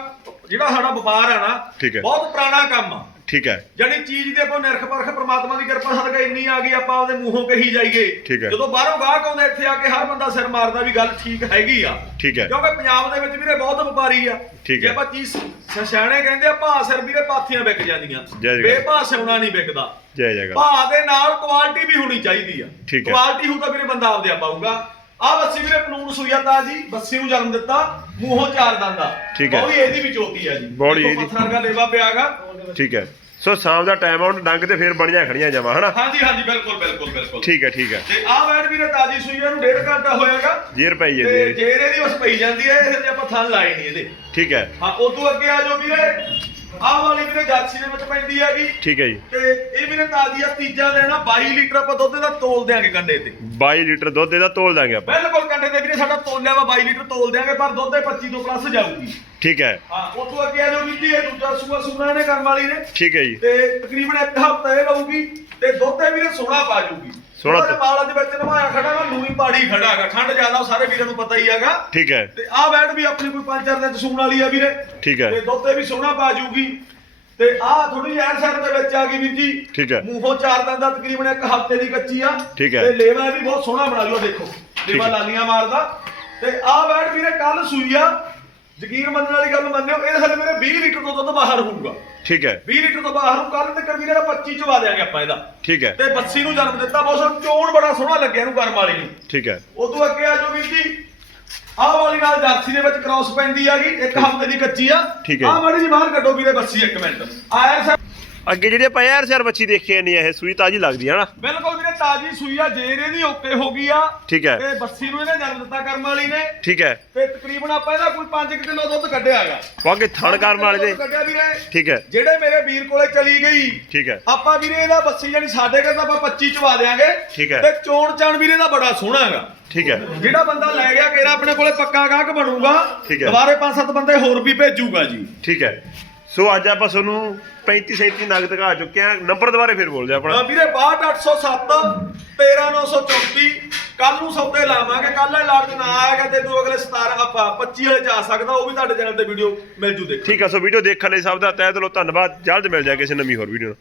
ਜਿਹੜਾ ਸਾਡਾ ਵਪਾਰ ਆ ਨਾ ਠੀਕ ਹੈ। ਬਹੁਤ ਪੁਰਾਣਾ ਕੰਮ ਆ। ਠੀਕ ਹੈ। ਜਾਨੀ ਚੀਜ਼ ਦੇ ਆਪਾਂ ਨਿਰਖ ਪਰਖ ਪ੍ਰਮਾਤਮਾ ਦੀ ਕਿਰਪਾ ਸਦਕਾ ਇੰਨੀ ਆ ਗਈ ਆਪਾਂ ਆਪਦੇ ਮੂੰਹੋਂ ਕਹੀ ਜਾਈਏ। ਠੀਕ ਹੈ। ਜਦੋਂ ਬਾਹਰੋਂ ਗਾਹਕ ਆਉਂਦੇ ਇੱਥੇ ਆ ਕੇ ਹਰ ਬੰਦਾ ਸਿਰ ਮਾਰਦਾ ਵੀ ਗੱਲ ਠੀਕ ਹੈਗੀ ਆ। ਠੀਕ ਹੈ। ਕਿਉਂਕਿ ਪੰਜਾਬ ਦੇ ਵਿੱਚ ਵੀਰੇ ਬਹੁਤ ਵਪਾਰੀ ਆ। ਠੀਕ ਜੇ ਹੈ। ਆਪਾਂ ਚੀਜ਼ ਸ- ਸਿਆਣੇ ਕਹਿੰਦੇ ਆ ਭਾਅ ਸਿਰ ਵੀਰੇ ਪਾਥੀਆਂ ਵਿਕ ਜਾਂਦੀਆਂ। ਜੈ ਜੈ। ਬੇਭਾਅ ਸਿਉਣਾ ਨਹੀਂ ਵਿਕਦਾ। ਜੈ ਜੈ ਗੱਲ। ਭਾਅ ਦੇ ਨਾਲ ਕੁਆਲਿਟੀ ਵੀ ਹੋਣੀ ਚਾਹੀਦੀ ਆ। ਠੀਕ ਹੈ। ਕੁਆਲਿਟੀ ਹੋਊ ਤਾਂ ਵੀਰੇ ਬੰਦਾ ਆਪਦੇ ਆ ਪਾਊਗਾ ਆ ਬੱਸੀ ਵੀਰੇ ਪਨੂਨ ਸੂਈਆ ਤਾ ਜੀ ਬੱਸੀ ਨੂੰ ਜਨਮ ਦਿੱਤਾ ਮੂੰਹੋਂ ਚਾਰ ਦੰਦਾ ਠੀਕ ਹੈ। ਬੋਲੀ ਇਹਦੀ ਵੀ ਚੋਤੀ ਆ ਜੀ। ਦੇਖੋ ਇਹਦੀ। ਪੱਥਰ ਵਰਗਾ ਲੇਵਾ ਪਿਆਗਾ ਠੀਕ ਹੈ। ਸੋ ਸ਼ਾਮ ਦਾ ਟਾਈਮ ਆਉਣ ਡੰਗ ਤੇ ਫੇਰ ਬਣੀਆਂ ਖੜੀਆਂ ਜਾਵਾਂ ਹਨਾ? ਹਾਂਜੀ ਹਾਂਜੀ ਬਿਲਕੁਲ ਬਿਲਕੁਲ ਬਿਲਕੁਲ। ਠੀਕ ਹੈ ਠੀਕ ਹੈ। ਤੇ ਆ ਬੈਠ ਵੀਰੇ ਤਾਜੀ ਸੂਈਆ ਨੂੰ ਡੇਢ ਘੰਟਾ ਹੋਇਆਗਾ। ਜੇਰ ਪਈ ਜਾਂਦੀ ਹੈ। ਜੇਰੇ ਦੀ ਬਸ ਪਈ ਜਾਂਦੀ ਹੈ ਇਹਦੇ ਆਪਾਂ ਥਣ ਲਾਏ ਨਹੀਂ ਇਹਦੇ। ਠੀਕ ਹੈ। ਹਾਂ ਉਦੋਂ ਅੱਗੇ ਆ ਜਾਓ ਵੀਰੇ। ਆਹ ਵਾਲੀ ਵੀਰੇ ਜਰਸੀ ਦੇ ਵਿੱਚ ਪੈਂਦੀ ਹੈਗੀ। ਠੀਕ ਹੈ ਜੀ। ਤੇ ਇਹ ਵੀਰੇ ਤਾਜੀ ਆ ਤੀਜਾ ਦੇਣਾ 22 ਲੀਟਰ ਆਪਾਂ ਦੁੱਧ ਦਾ ਤੋਲ ਦਿਆਂਗੇ ਕੰਡੇ ਤੇ। 22 ਲੀਟਰ ਦੁੱਧ ਇਹਦਾ ਤੋਲ ਦਾਂਗੇ ਆਪਾਂ। ਬਿਲਕੁਲ ਕੰਡੇ ਤੇ ਵੀਰੇ ਸਾਡਾ ਤੋਲਿਆ ਵਾ 22 ਲੀਟਰ ਤੋਲ ਦਿਆਂਗੇ ਪਰ ਦੁੱਧ ਦੇ 25 ਤੋਂ ਪਲੱਸ ਜਾਊਗੀ। ਠੀਕ ਹੈ। ਹਾਂ ਉਦੋਂ ਅੱਗੇ ਆ ਜਾਓ ਵੀਰ ਜੀ ਇਹ ਦੂਜਾ ਸੂਆ ਸੂਣਾ ਨੇ ਕਰਨ ਵਾਲੀ ਨੇ। ਠੀਕ ਹੈ ਜੀ। ਤੇ ਤਕਰੀਬਨ ਇੱਕ ਹਫ਼ਤਾ ਇਹ ਲਊਗੀ ਤੇ ਦੁੱਧ ਤੇ ਵੀਰੇ ਸੋਹਣਾ ਪਾ ਜੂਗੀ। ਸੋਹਣਾ ਉਹਦੇ ਬਾਲਾਂ ਦੇ ਵਿੱਚ ਨਵਾਇਆ ਖੜਾ ਵਾ ਲੂਈ ਪਾੜੀ ਖੜਾ ਹੈਗਾ। ਠੰਡ ਜ਼ਿਆਦਾ ਸਾਰੇ ਵੀਰਾਂ ਨੂੰ ਪਤਾ ਹੀ ਹੈਗਾ। ਠੀਕ ਹੈ। ਤੇ ਆਹ ਬੈਡ ਵੀ ਆਪਣੀ ਕੋਈ 5-4 ਦਿਨ ਸੂਣ ਵਾਲੀ ਆ ਵੀਰੇ। ਠੀਕ ਹੈ। ਤੇ ਦੁੱਧ ਤੇ ਵੀ ਸੋਹਣਾ ਪਾ ਜੂਗੀ। ਤੇ ਆਹ ਥੋੜੀ ਐਨ ਸਾਈਡ ਦੇ ਵਿੱਚ ਆ ਗਈ ਵੀਰ ਜੀ। ਠੀਕ ਹੈ। ਮੂੰਹੋਂ ਚਾਰ ਦੰਦ ਦਾ ਤਕਰੀਬਨ ਇੱਕ ਹਫ਼ਤੇ ਦੀ ਕੱਚੀ ਆ। ਠੀਕ ਹੈ। ਤੇ ਲੇਵਾ ਵੀ ਬਹੁਤ ਸੋਹਣਾ ਬਣਾ ਲਿਓ ਦੇਖੋ। ਲੇਵਾ। ਲਾਲੀਆਂ ਮਾਰਦਾ। ਤੇ ਆਹ ਬੈਡ ਵੀਰੇ ਕੱਲ ਸੂਈ ਆ। ਯਕੀਨ ਮੰਨਣ ਵਾਲੀ ਗੱਲ ਮੰਨਿਓ ਇਹ ਸਾਡੇ ਮੇਰੇ 20 ਲੀਟਰ ਤੋਂ ਦੁੱਧ ਬਾਹਰ ਹੋਊਗਾ। ਠੀਕ ਹੈ। 20 ਲੀਟਰ ਤੋਂ ਬਾਹਰ ਕੱਲ ਤੱਕ ਵੀਰੇ ਦਾ 25 ਚਵਾ ਦਿਆਂਗੇ ਆਪਾਂ ਇਹਦਾ। ਠੀਕ ਹੈ। ਤੇ ਬੱਸੀ ਨੂੰ ਜਨਮ ਦਿੱਤਾ ਬਹੁਤ ਸੋਹਣਾ ਚੋਣ ਬੜਾ ਸੋਹਣਾ ਲੱਗਿਆ ਇਹਨੂੰ ਕਰਮ ਵਾਲੀ ਨੂੰ। ਠੀਕ ਹੈ। ਉਦੋਂ ਅੱਗੇ ਆ ਜੋ ਵੀਰ ਜੀ ਆਹ ਵਾਲੀ ਨਾਲ ਜਰਸੀ ਦੇ ਵਿੱਚ ਕ੍ਰਾਸ ਪੈਂਦੀ ਆਗੀ ਇੱਕ ਹਫ਼ਤੇ ਦੀ ਕੱਚੀ ਆ। ਠੀਕ ਹੈ। ਆਹ ਮਾੜੀ ਜੀ ਬਾਹਰ ਕੱਢੋ ਵੀਰੇ ਬੱਸੀ ਇੱਕ ਮਿੰਟ। ਆਇਆ ਸਰ ਅੱਗੇ ਜਿਹੜੇ ਆਪਾਂ ਯਾਰ ਸਿਰ ਬੱਚੀ ਦੇਖੀ ਨਹੀਂ ਇਹ ਸੂਈ ਤਾਜੀ ਲੱਗਦੀ ਹੈ ਹਨਾ? ਬਿਲਕੁਲ ਵੀਰੇ ਤਾਜੀ ਸੂਈ ਆ ਜੇਰ ਇਹਦੀ ਓਕੇ ਹੋ ਗਈ ਆ ਠੀਕ ਹੈ। ਤੇ ਬੱਸੀ ਨੂੰ ਇਹਨੇ ਜਨਮ ਦਿੱਤਾ ਕਰਮ ਵਾਲੀ ਨੇ। ਠੀਕ ਹੈ। ਤੇ ਤਕਰੀਬਨ ਆਪਾਂ ਇਹਦਾ ਕੋਈ 5 ਕਿਲੋ ਦੁੱਧ ਕੱਢਿਆ ਹੈਗਾ। ਵਾਗੇ ਥਣ ਕਰਨ ਵਾਲੇ ਦੇ। ਕੱਢਿਆ ਵੀਰੇ। ਠੀਕ ਹੈ। ਜਿਹੜੇ ਮੇਰੇ ਵੀਰ ਕੋਲੇ ਚਲੀ ਗਈ ਠੀਕ ਹੈ। ਆਪਾਂ ਵੀਰੇ ਇਹਦਾ ਬੱਸੀ ਜਾਨੀ ਸਾਡੇ ਘਰ ਤਾਂ ਆਪਾਂ 25 ਚਵਾ ਦੇਾਂਗੇ ਠੀਕ ਹੈ। ਤੇ ਚੋਣ ਚਾਣ ਵੀਰੇ ਦਾ ਬੜਾ ਸੋਹਣਾ ਹੈਗਾ। ਠੀਕ ਹੈ। ਜਿਹੜਾ ਬੰਦਾ ਲੈ ਗਿਆ ਕਿਹੜਾ ਆਪਣੇ ਕੋਲੇ ਪੱਕਾ ਗਾਹਕ ਬਣੂਗਾ। ਦੁਬਾਰੇ ਪੰਜ ਸੱਤ ਬੰਦੇ ਹੋਰ ਵੀ ਭੇਜੂਗਾ ਜੀ। ਠੀਕ ਹੈ। ਸੋ ਅੱਜ ਆਪਾਂ ਤੁਹਾਨੂੰ 35 37 ਨਗ ਦਿਖਾ ਚੁੱਕੇ ਆ ਨੰਬਰ ਦੁਬਾਰੇ ਫਿਰ ਬੋਲ ਦਿਓ ਆਪਣਾ। ਅਹ ਵੀਰੇ 62807 13934 ਕੱਲ ਨੂੰ ਸੌਦੇ ਲਾਵਾਂਗੇ। ਕੱਲ ਇਹ ਲਾਰਜ ਨਾ ਆਏਗਾ ਤੇ ਤੂੰ ਅਗਲੇ 17 ਆਪਾਂ 25 ਵਾਲੇ ਆ ਸਕਦਾ ਉਹ ਵੀ ਤੁਹਾਡੇ ਚੈਨਲ ਤੇ ਵੀਡੀਓ ਮਿਲ ਜੂ ਦੇਖੋ ਠੀਕ ਆ ਸੋ ਵੀਡੀਓ ਦੇਖਣ ਲਈ ਸਭ ਦਾ ਤਹਿ ਦਿਲੋਂ ਧੰਨਵਾਦ। ਜਲਦ ਮਿਲ ਜਾ ਕਿਸੇ ਨਵੀਂ ਹੋਰ ਵੀਡੀਓ